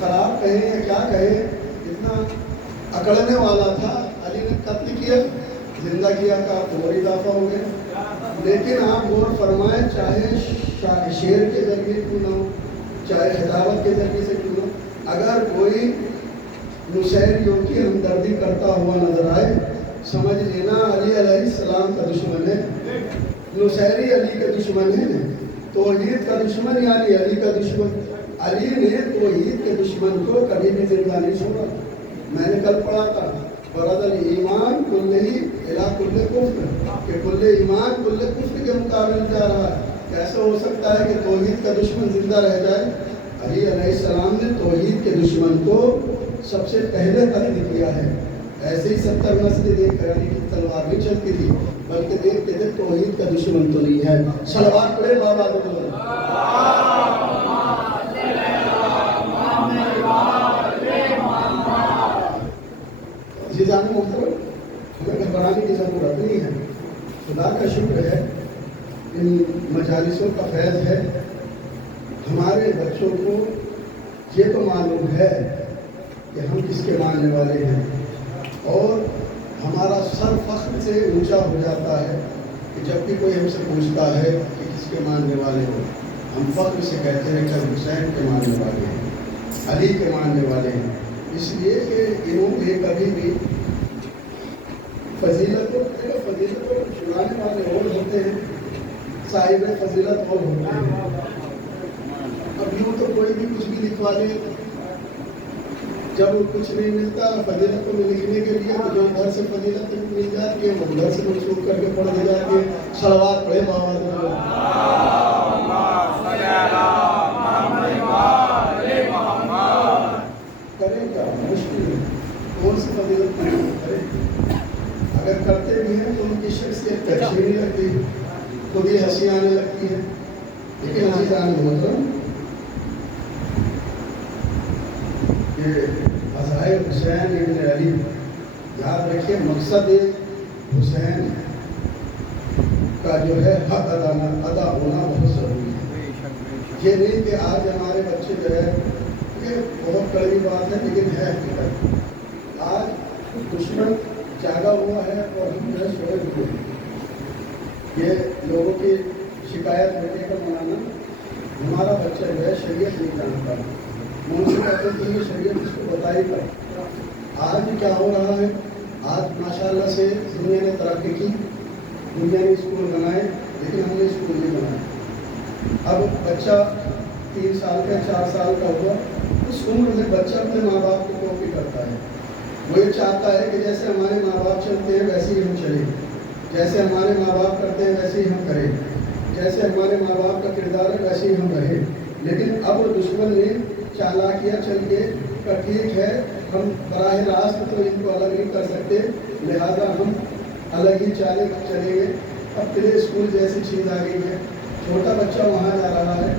خراب کہیں یا کیا کہیں، اتنا اکڑنے والا تھا، علی نے قتل کیا۔ زندہ کیا کا تو اور اضافہ ہو گیا. لیکن آپ غور فرمائیں، چاہے شعر کے ذریعے کیوں نہ ہو، چاہے خطابت کے ذریعے سے کیوں نہ ہو، اگر کوئی نصیریوں کی ہمدردی کرتا ہوا نظر آئے، سمجھ لینا علی علیہ السلام کا دشمن ہے. نصیری علی کے دشمن ہے، توحید کا دشمن یعنی علی کا دشمن. علی نے توحید کے دشمن کو کبھی بھی زندہ نہیں چھوڑا. میں نے کل پڑھا تھا فرض الایمان کلہ الی کل کفر، کہ کل ایمان کل کفر کے مقابل جا رہا ہے. کیسے ہو سکتا ہے کہ توحید کا دشمن زندہ رہ جائے؟ علی علیہ السلام نے توحید کے دشمن کو سب سے پہلے قتل کیا ہے. ایسے ہی 70 نسلیں دیکھ کر علی کی تلوار نہیں چلتی تھی، بلکہ دیکھتے تھے توحید کا دشمن تو نہیں ہے. صلوات پڑھے بابا دو. جانے محترم، ہمیں گھبرانے کی ضرورت نہیں ہے. خدا کا شکر ہے، ان مجالسوں کا فیض ہے. ہمارے بچوں کو یہ تو معلوم ہے کہ ہم کس کے ماننے والے ہیں، اور ہمارا سر فخر سے اونچا ہو جاتا ہے کہ جب بھی کوئی ہم سے پوچھتا ہے کہ کس کے ماننے والے ہو، ہم فخر سے کہتے ہیں کہ حسین کے ماننے والے ہیں، علی کے ماننے والے ہیں. اس لیے کہ انہوں نے کبھی بھی فضیلت کو چھڑانے والے اور ہوتے ہیں، صاحب فضیلت اور ہوتے ہیں. اب یوں تو کوئی بھی کچھ بھی لکھوا لے، جب کچھ نہیں ملتا فضیلت کو لکھنے کے لیے تو جو ادھر سے فضیلت مل جاتی ہے وہ ادھر سے منسوخ کر کے پڑھ دی جاتی ہے. صلوات پڑھے بابا کریں کیا؟ مشکل ہے. کون سی فضیلت کریں؟ اگر کرتے بھی ہیں تو ان کی شخصیت اچھی نہیں لگتی، خود ہی ہنسی آنے لگتی ہے. لیکن عزیزان محترم، فضائل حسین ابن علی یاد رکھیے، مقصد حسین کا جو ہے حق ادا ہونا بہت ضروری ہے. یہ نہیں کہ آج ہمارے بچے جو ہے، یہ بہت کڑوی بات ہے لیکن ہے حقیقت، آج دشمن جاگا ہوا ہے اور ہم جو ہے سوئے ہوئے ہیں. یہ لوگوں کی شکایت بیٹے کا منانا، ہمارا بچہ جو ہے شریعت نہیں جانتا، ان سے کہتے ہیں کہ یہ شریعت اس کو بتائی پر. آج بھی کیا ہو رہا ہے، آج ماشاءاللہ سے دنیا نے ترقی کی، دنیا نے اسکول بنائے، لیکن ہم نے اسکول نہیں بنائے. اب بچہ 3 سال کا 4 سال کا ہوا، اس عمر میں بچہ اپنے ماں باپ کو کاپی کرتا ہے. وہ یہ چاہتا ہے کہ جیسے ہمارے ماں باپ چلتے ہیں ویسے ہی ہم چلیں، جیسے ہمارے ماں باپ کرتے ہیں ویسے ہی ہم کریں، جیسے ہمارے ماں باپ کا کردار ہے ویسے ہی ہم رہیں. لیکن اب دشمن نے چالاکیاں چل کے کہ ٹھیک ہے ہم براہ راست تو ان کو الگ نہیں کر سکتے، لہذا ہم الگ ہی چالیں چلیں گے. اب پلے اسکول جیسی چیز آ گئی ہے، چھوٹا بچہ وہاں جا رہا ہے،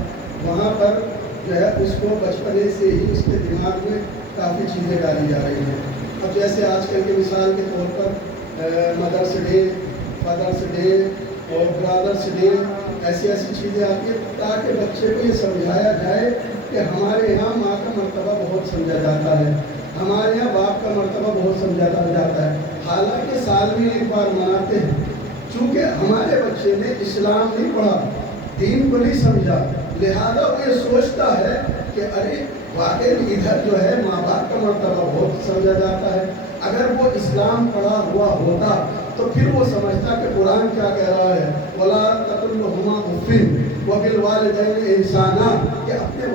وہاں پر جو ہے اس کو بچپنے سے ہی اس کے دماغ میں کافی چیزیں ڈالی جا رہی ہیں. اب جیسے آج کل کی مثال کے طور پر مدرس ڈے، فادرس ڈے اور برادرس ڈے، ایسی چیزیں آتی ہیں تاکہ بچے کو یہ سمجھایا جائے کہ ہمارے یہاں ماں کا مرتبہ بہت سمجھا جاتا ہے، ہمارے یہاں باپ کا مرتبہ بہت سمجھا جاتا ہے. حالانکہ سال میں ایک بار مناتے ہیں، چونکہ ہمارے بچے نے اسلام نہیں پڑھا، دین کو نہیں سمجھا، لہذا وہ یہ سوچتا ہے کہ ارے واقعی ادھر جو ہے ماں باپ کا مرتبہ بہت سمجھا جاتا ہے. اگر وہ اسلام پڑھا ہوا ہوتا تو پھر وہ سمجھتا کہ قرآن کیا کہہ رہا ہے، وَلَا تَقُلْ لَهُمَا أُفٍّ وَبِالْوَالِدَيْنِ إِحْسَانًا، کہ اپنے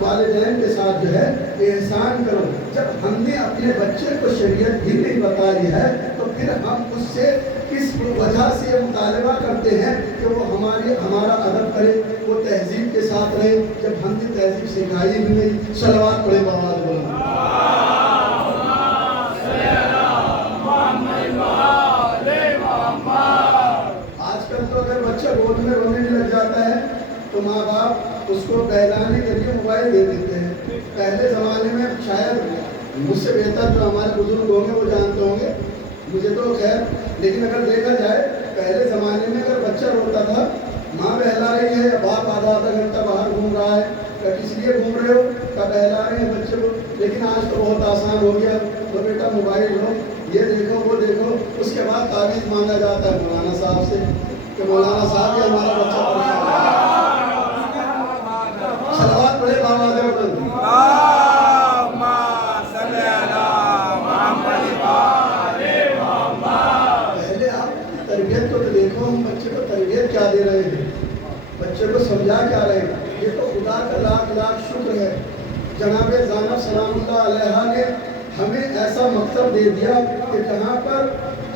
والدین کے ساتھ جو ہے احسان کرو. جب ہم نے اپنے بچے کو شریعت ہی نہیں بتائی ہے تو پھر ہم اس سے کس وجہ سے یہ مطالبہ کرتے ہیں کہ وہ ہمارا ادب کرے، وہ تہذیب کے ساتھ رہے، جب ہم نے تہذیب سکھائی بھی نہیں. صلوات پڑھے بابا بولو. آج کل تو اگر بچہ گود میں رونے لگ جاتا ہے تو ماں باپ اس کو بہلانے کے لیے موبائل دے دیتے ہیں. پہلے زمانے میں شاید مجھ سے بہتر جو ہمارے بزرگ ہوں گے وہ جانتے ہوں گے، مجھے تو خیر، لیکن اگر دیکھا جائے پہلے زمانے میں اگر بچہ روتا تھا، ماں بہلا رہی ہے، باپ آدھا گھنٹہ باہر گھوم رہا ہے، کہ کس لیے گھوم رہے ہو، کہ بہلا رہے ہیں بچے کو. لیکن آج تو بہت آسان ہو گیا، تو بیٹا موبائل لو، یہ دیکھو وہ دیکھو. اس کے بعد تعویذ مانگا جاتا ہے مولانا صاحب سے کہ مولانا صاحب یہ ہمارا بچہ پریشان ہے. صلوات پڑھے بابا دے وطن. پہلے آپ تربیت کو تو دیکھو, ہم بچے کو تربیت کیا دے رہے ہیں, بچے کو سمجھا کیا رہے ہیں. یہ تو خدا کا لاکھ لاکھ شکر ہے, جناب زینب سلام اللہ علیہا نے ہمیں ایسا مکتب دے دیا کہ جہاں پر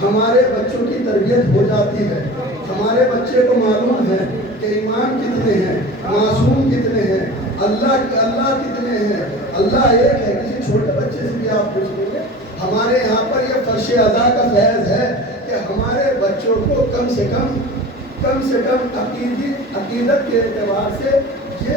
ہمارے بچوں کی تربیت ہو جاتی ہے. ہمارے بچے کو معلوم ہے کہ ایمان کتنے ہیں, معصوم کتنے ہیں, اللہ کتنے ہیں. اللہ ایک ہے. کسی چھوٹے بچے سے بھی آپ پوچھ لیں گے. ہمارے یہاں پر یہ فرش ادا کا فیض ہے کہ ہمارے بچوں کو کم سے کم عقیدت کے اعتبار سے یہ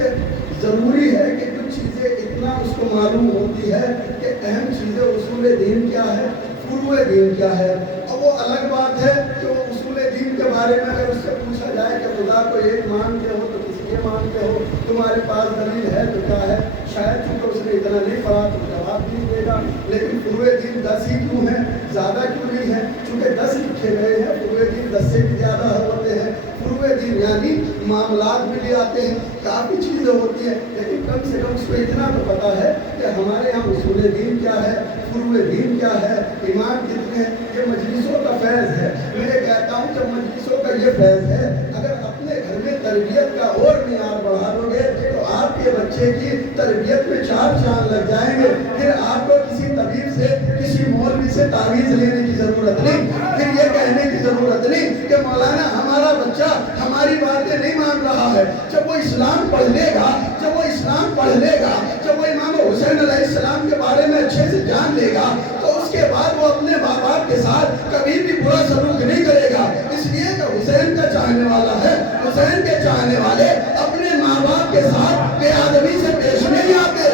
ضروری ہے کہ کچھ چیزیں اتنا اس کو معلوم ہوتی ہے کہ اہم چیزیں اصول دین کیا ہے, فروع دین کیا ہے. اب وہ الگ بات ہے کہ وہ اصول دین کے بارے میں اگر اس سے پوچھا جائے کہ خدا کو ایک مانتے ہو تو کس لیے مانتے ہو, تمہارے پاس دلیل ہے تو کیا ہے, شاید چونکہ اس نے اتنا نہیں پڑھا تو جواب نہیں دے گا. لیکن فروع دین 10 ہی کیوں ہیں, زیادہ کیوں نہیں ہے, چونکہ 10 لکھے گئے ہیں. فروع دین 10 سے بھی زیادہ ہوتے ہیں. فروع دین یعنی معاملات بھی لے آتے ہیں, کافی چیزیں ہوتی ہیں, لیکن کم سے کم اس کو اتنا تو پتا ہے کہ ہمارے یہاں اصول دین کیا ہے, فروع دین کیا ہے, ایمان کتنے ہیں. یہ مجلسوں کا فیض ہے. میں یہ کہتا ہوں کہ مجلسوں کا یہ فیض ہے. اگر اپنے گھر میں تربیت کا اور معیار بڑھا لو گے تو آپ کے بچے کی تربیت میں 4 چاند لگ جائیں گے. پھر آپ کو کسی طبیب سے, کسی مولوی سے تعویذ لینے کی ضرورت نہیں. پھر یہ کہنے کی ضرورت نہیں کہ مولانا ہمارا بچہ ہماری باتیں نہیں مان رہا ہے. جب وہ اسلام پڑھ لے گا, جب وہ امام حسین علیہ السلام کے بارے میں اچھے سے جان لے گا تو اس کے بعد وہ اپنے ماں باپ کے ساتھ کبھی بھی برا سلوک نہیں کرے گا. اس لیے کہ حسین کا چاہنے والا ہے. حسین کے چاہنے والے اپنے ماں باپ کے ساتھ بے ادبی سے پیش نہیں آتے.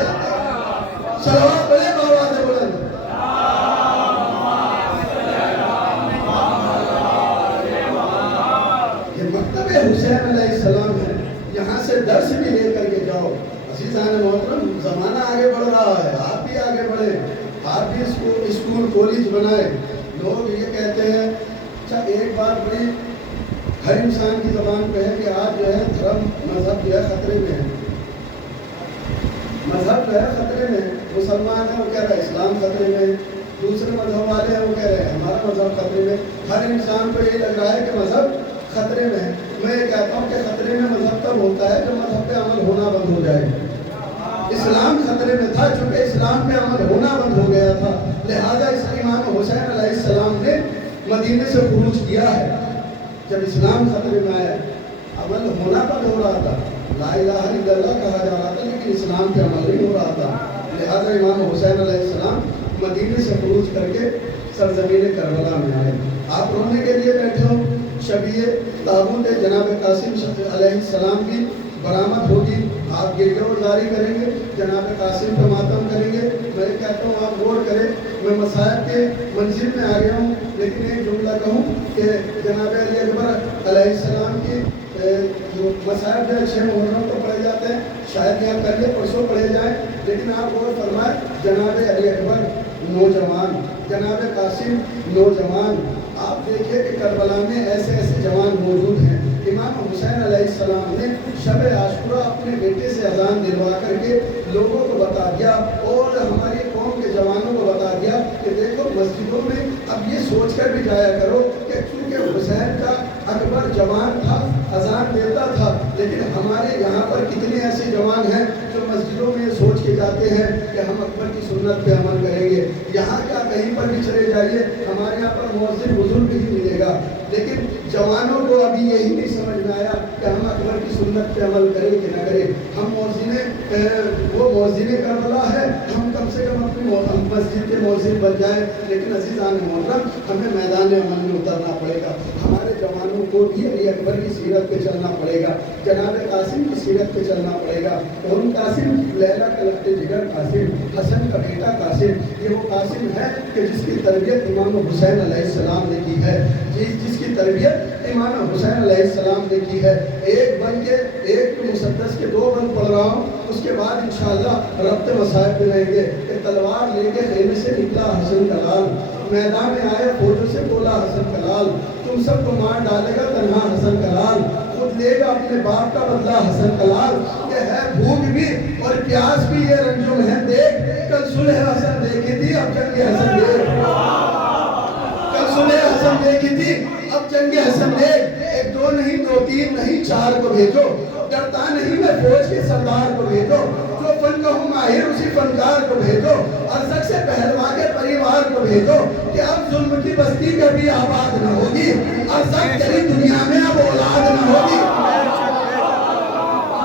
صلوات پڑھے بابا سے بلند. یہ مکتب حسین علیہ السلام ہے, یہاں سے درس بھی لے کر کے جاؤ. عزیزان محترم, زمانہ آگے بڑھ رہا ہے, آپ بھی آگے بڑھیں, آپ بھی اسکول کالج بنائیں. لوگ یہ کہتے ہیں, اچھا ایک بات بڑی ہر انسان کی زبان پہ ہے کہ آج جو ہے دھرم مذہب جو ہے خطرے میں ہے. مذہب جو ہے خطرے میں ہے. مسلمان ہے وہ کہہ رہا ہے اسلام خطرے میں ہے, دوسرے مذہب والے ہیں وہ کہہ رہے ہیں ہمارا مذہب خطرے میں. ہر انسان کو یہ لگ رہا ہے کہ مذہب خطرے میں ہے. میں یہ کہتا ہوں کہ خطرے میں مذہب تب ہوتا ہے جب مذہب پہ عمل ہونا بند ہو جائے. اسلام خطرے میں تھا چونکہ اسلام پہ عمل ہونا بند ہو گیا تھا, لہذا اس امام حسین علیہ السلام نے مدینے سے خروج کیا ہے. جب اسلام خطرے میں آیا, عمل ہونا بند ہو رہا تھا, لا الہ الا اللہ کہا جا رہا تھا لیکن اسلام پہ عمل نہیں ہو رہا تھا. لہذا امام حسین علیہ السلام مدینے سے خروج کر کے سرزمین کربلا میں آئے. آپ رونے کے لیے بیٹھے ہو, شبیہ تابوت جناب قاسم علیہ السلام کی برآمد ہوگی, آپ گریہ وزاری کریں گے, جناب قاسم پہ ماتم کریں گے. میں کہتا ہوں آپ غور کریں. میں مصائب کے منزل میں آ گیا ہوں, لیکن ایک جملہ کہوں کہ جناب علی اکبر علیہ السلام کی مصائب جو 6 محرم کو پڑھے جاتے ہیں, شاید یہاں کل یا پرسوں پڑھے جائیں, لیکن آپ غور فرمائیں جناب علی اکبر نوجوان, جناب قاسم نوجوان. آپ دیکھیے کہ کربلا میں ایسے ایسے جوان موجود ہیں. امام حسین علیہ السلام نے شب عاشورہ اپنے بیٹے سے اذان دلوا کر کے لوگوں کو بتا دیا اور ہماری قوم کے جوانوں کو بتا دیا کہ دیکھو مسجدوں میں اب یہ سوچ کر بھی جایا کرو کہ چونکہ حسین کا اکبر جوان تھا, اذان دیتا تھا, لیکن ہمارے یہاں پر کتنے ایسے جوان ہیں جو مسجدوں میں یہ سوچ کے جاتے ہیں کہ ہم اکبر کی سنت پہ عمل کریں گے. یہاں کیا کہیں پر بھی چلے جائیے, ہمارے یہاں پر مؤذن بزرگ ہی ملے گا, لیکن جوانوں کو ابھی یہی نہیں سمجھ میں آیا کہ ہم اکبر کی سنت پہ عمل کریں کہ نہ کریں. ہم وہ مؤذن کربلا ہے, ہم کم سے کم اپنی مسجد کے مؤذن بن جائیں. لیکن عزیزان محترم, ہمیں میدان عمل میں اترنا پڑے گا. ہمارے جوانوں کو بھی علی اکبر کی سیرت پہ چلنا پڑے گا, جناب قاسم کی سیرت پہ چلنا پڑے گا. اور قاسم, لیلا کا لخت جگر قاسم, حسن کا بیٹا قاسم, یہ وہ قاسم ہے کہ جس کی تربیت امام حسین علیہ السلام نے کی ہے, جس کی تربیت امام حسین علیہ السلام نے کی ہے. ایک بن کے ایک مسدس کے 2 بند پڑھ رہا ہوں, اس کے بعد انشاءاللہ ربط مصائب میں رہیں گے. کہ تلوار لے کے خیمے سے نکلا حسن کا لال, میدان میں آئے فوجوں سے بولا حسن کلال تم سب کو مار ڈالے گا تنہا حسن کلال خود لے گا اپنے باپ کا بدلہ حسن کلال یہ ہے بھوک بھی اور پیاس بھی یہ رنجم ہے دیکھ کل صلح حسن دیکھی تھی اب جنگ حسن دیکھ کل صلح حسن دیکھی تھی اب جنگ حسن دیکھ ایک دو نہیں دو تین نہیں چار کو بھیجو ڈرتا نہیں میں فوج کے سردار کو بھیجو جو فن کا ہوں ماہر اسی فنکار کو بھیجو ارزق سے پہلوا کے پریوار کو بھیجو کہ اب ظلم کی بستی کبھی آباد نہ ہوگی ارزق تیری دنیا میں اب اولاد نہ ہوگی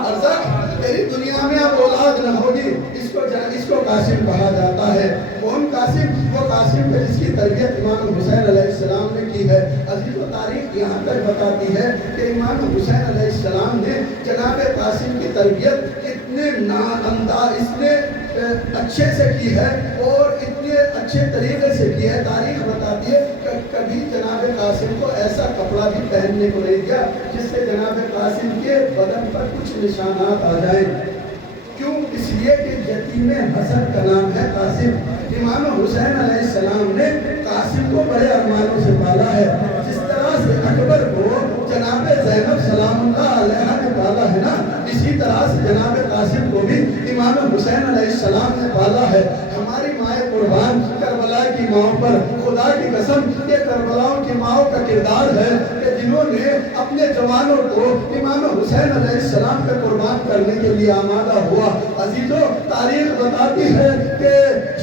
ارزق تیری دنیا میں اب اولاد نہ ہوگی اس کو قاسم کہا جاتا ہے کون قاسم وہ قاسم ہے جس کی تربیت امام حسین علیہ السلام نے کی ہے عزیز و تاریخ یہاں تک بتاتی ہے کہ امام حسین علیہ السلام نے جناب قاسم کی تربیت اتنے اتنے اچھے سے کی ہے اور اتنے اچھے طریقے سے کی ہے تاریخ بتاتی ہے کہ کبھی جناب قاسم کو ایسا کپڑا بھی پہننے کو نہیں دیا جس سے جناب قاسم کے بدن پر کچھ نشانات آ جائیں کیوں اس لیے کہ یتیم حسن کا نام ہے قاسم امام حسین علیہ السلام نے قاسم کو بڑے ارمانوں سے پالا ہے جس طرح سے اکبر کو جناب زینب سلام اللہ علیہ نے پالا ہے نا اسی طرح سے جناب قاسم کو بھی امام حسین علیہ السلام نے پالا ہے ہماری مائیں قربان کربلا کی ماؤں پر خدا کی قسم یہ کربلاؤں کی ماؤں کا کردار ہے کہ جنہوں نے اپنے جوانوں کو امام حسین علیہ السلام پہ قربان کرنے کے لیے آمادہ ہوا عزیزو تاریخ بتاتی ہے کہ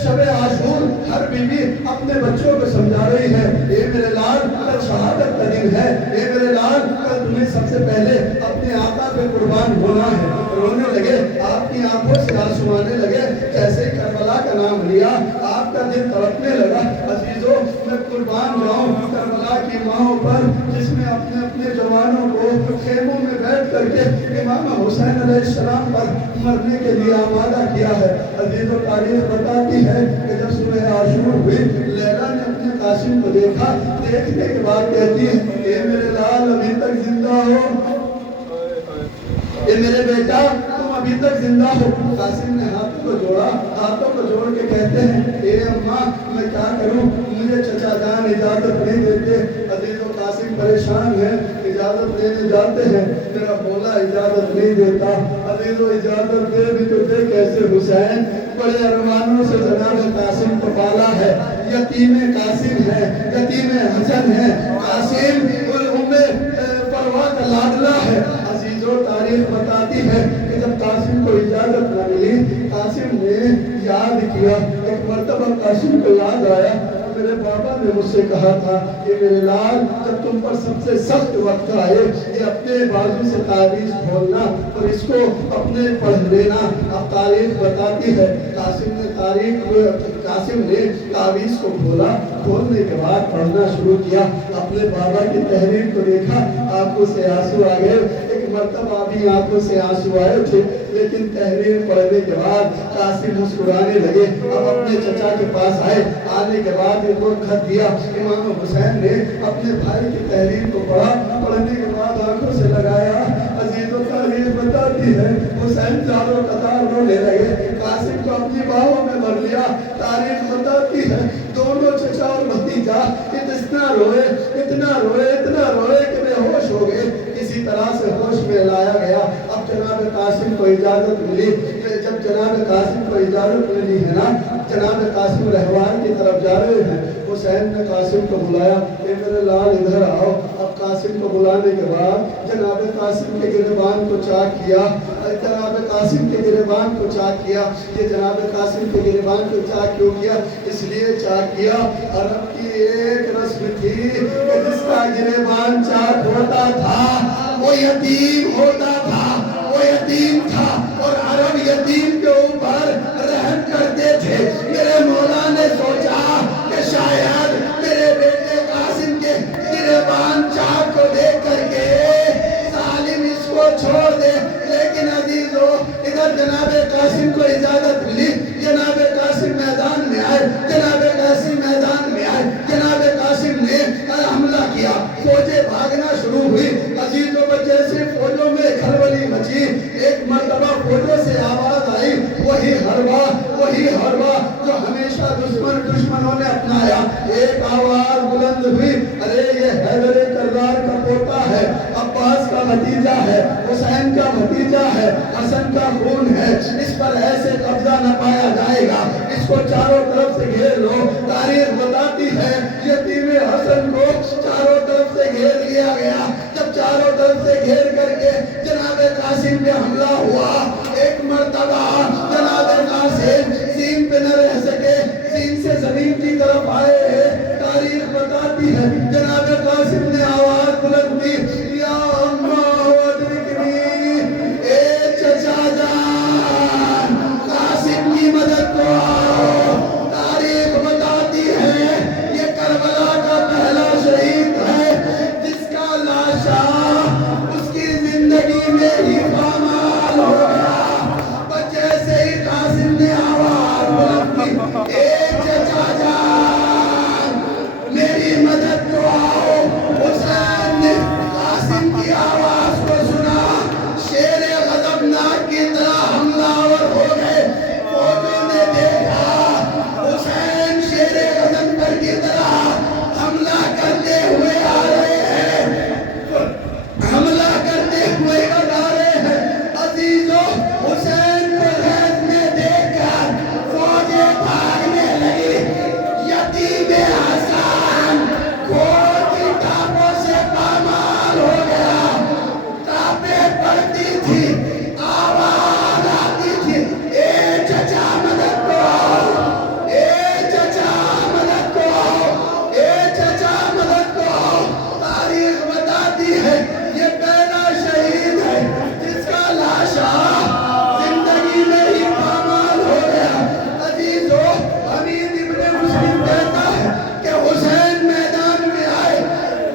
شب عاشور ہر بیوی اپنے بچوں کو سمجھا رہی ہے اے میرے لال کل شہادت کا دن ہے اے میرے لال کل تمہیں سب سے پہلے اپنے آقا پہ قربان ہونا ہے رونے لگے آپ کی آنکھوں سے آنسو آنے لگے جیسے ہی کربلا کا نام لیا آپ کا دل تڑپنے لگا عزیزو میں قربان جاؤں کربلا کی ماؤں پر جس نے اپنے جوانوں کو خیموں میں بیٹھ کر کے امام حسین علیہ السلام پر مرنے کے لیے آمادہ کیا ہے عزیزو تاریخ بتاتی ہے کہ جب صبح عاشور ہوئی لیلا نے اپنے قاسم کو دیکھا دیکھنے کے بعد کہتی ہے اے میرے لال ابھی تک زندہ ہو اے میرے بیٹا تم ابھی تک زندہ ہو قاسم نے ہاتھوں کو جوڑ کے کہتے ہیں اے اماں میں کیا کروں مجھے چچا جان اجازت نہیں دیتے عزیز و قاسم پریشان ہیں اجازت لینے جاتے ہیں میرا بولا اجازت نہیں دیتا عزیز و اجازت دے بھی تو دے کیسے حسین بڑے ارمانوں سے جناب قاسم کو پالا ہے یتیم قاسم ہے یتیم حسن ہے قاسم پروا کا لادلہ ہے عزیزو تاریخ بتاتی ہے کہ جب قاسم کو اجازت نہ ملی قاسم نے یاد کیا ایک مرتبہ قاسم کو یاد آیا میرے بابا نے مجھ سے کہا تھا کہ میرے لال جب تم پر سب سے سخت وقت آئے یہ اپنے بازو سے تعویذ کھولنا اور اس کو اپنے پڑھ لینا اب تاریخ بتاتی ہے قاسم نے تعویذ کو کھولا کھولنے کے بعد پڑھنا شروع کیا اپنے بابا کی تحریر کو دیکھا آنکھوں سے آنسو آ گئے ایک مرتبہ بھی آنکھوں سے آنسو آئے تھے لیکن تحریر پڑھنے کے بعد قاسم مسکرانے لگے اب اپنے چچا کے پاس آئے آنے کے بعد ایک اور خط دیا امام حسین نے اپنے بھائی کی تحریر کو پڑھا پڑھنے کے بعد آنکھوں سے لگایا عزیز و تاریخ بتاتی ہے حسین چاروں قطار رونے لگے قاسم کو اپنی باہوں میں بھر لیا تاریخ بتاتی ہے دونوں چچا اور بھتیجا اتنا روئے کہ بے ہوش ہو گئے کسی طرح سے ہوش میں لایا گیا اب جناب قاسم کو اجازت ملی جب جناب قاسم کو اجازت ملی ہے نا جناب قاسم رہوان کی طرف جا رہے ہیں حسین نے قاسم کو بلایا اے میرے لال ادھر آؤ اب قاسم کو بلانے کے بعد جناب قاسم کے گریبان کو چاک کیا جناب قاسم کے گریبان کو چاک کیا یہ جناب قاسم کے گریبان کو چاک کیوں کیا اس لیے چاک کیا عرب کی ایک رسم تھی کہ جس کا گریبان چاک ہوتا تھا وہ یتیم ہوتا تھا وہ یتیم تھا اور عرب یتیم کے اوپر رحم کرتے تھے میرے مولا نے سوچا کہ شاید میرے بیٹے قاسم کے گریبان چاک کو دیکھ کر کے ظالم اس کو چھوڑ دے لیکن عزیزو ادھر جناب قاسم کو اجازت ملی جناب قاسم میدان میں آئے جناب قاسم میدان میں آئے جناب قاسم نے حملہ کیا فوجیں بھاگنا شروع ہوئی عزیزوں پر جیسے فوجوں میں کھلبلی مچی ایک مرتبہ فوجوں سے آواز آئی وہی حربہ جو ہمیشہ دشمنوں نے اپنایا ایک حسین کا بھتیجا ہے، حسن کا خون ہے، اس پر ایسے قبضہ نہ پایا جائے گا، اس کو چاروں طرف سے گھیر لو۔ تاریخ بتاتی ہے یتیم حسن کو چاروں طرف سے گھیر لیا گیا۔ جب چاروں طرف سے گھیر کر کے جناب قاسم پہ حملہ ہوا، ایک مرتبہ جناب قاسم زین پہ نہ رہ سکے، زین سے زمین کی طرف آئے۔ تاریخ بتاتی ہے جناب قاسم نے آواز بلند کی، یا اماں ادرکنی، اے چچا جان قاسم کی مدد کو آؤ۔ تاریخ بتاتی ہے یہ کربلا کا پہلا شہید ہے جس کا لاشا اس کی زندگی میں ہی پامال ہو گیا۔ بس جیسے ہی قاسم نے آواز بلند کی، اے چچا جان میری مدد کو آؤ، حسین نے قاسم کی آواز کو سنا، شیر غضبناک کی طرح حملہ آور ہو گئے۔ فوجوں نے دیکھا حسین شیر غضنفر کی طرح حملہ کرتے ہوئے آ رہے ہیں، حملہ کرتے ہوئے آ رہے ہیں۔ عزیزو حسین کو غیب میں دیکھ کر فوجیں بھاگنے لگی۔ یتیم حسن گھوڑ کی ٹانگوں سے پامال ہو گیا، ٹانپیں پڑتی تھی، آواز آتی تھی، اے چچا مدد کو آؤ، اے چچا مدد کو آؤ، اے چچا مدد کو آؤ۔ تاریخ بتاتی ہے یہ پہلا شہید ہے جس کا لاشا زندگی میں ہی پامال ہو گیا۔ عزیزو حمید ابن مسلم کہتا ہے کہ حسین میدان میں آئے،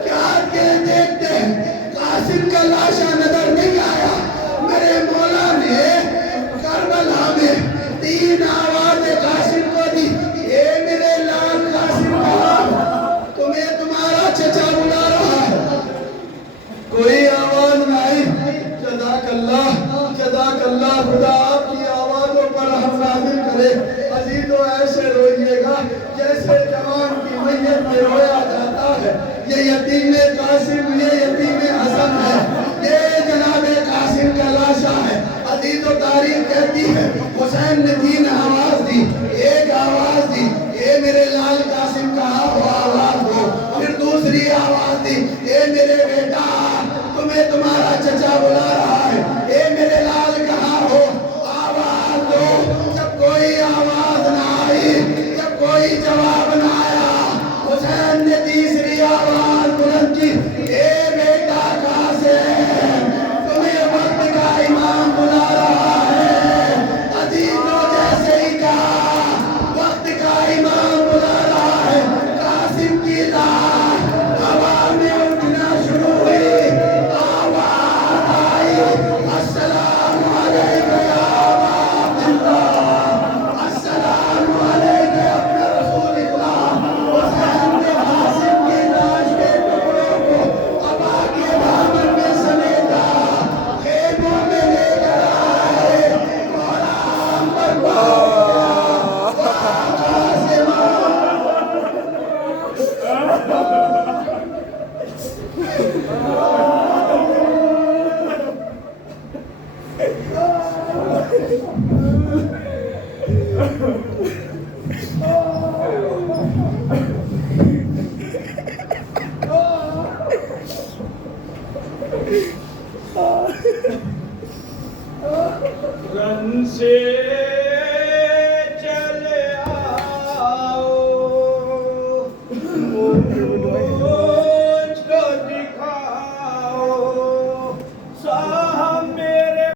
کیا کے دیکھتے ہیں قاسم کا لاشا نظر نہیں آیا۔ میرے مولا نے کربلا میں 3 آوازیں قاسم کو دی، اے میرے لال قاسم کہاں، تمہیں تمہارا چچا بلا رہا ہے۔ کوئی آواز نہیں۔ جزاک اللہ، خدا آپ کی آوازوں پر ہم نازل کرے۔ عزیزو ایسے روئیے گا جیسے جوان کی میت میں رویا جاتا ہے۔ یہ یتیم قاسم، یہ یتیم حسن ہے، یہ جناب قاسم کا لاشا ہے۔ عزیزو تاریخ کہتی ہے حسین نے 3 آواز دی، ایک آواز دی، اے میرے لال قاسم کہاں ہو، آواز دو۔ پھر دوسری آواز دی، اے میرے بیٹا تمہیں تمہارا چچا بلا رہا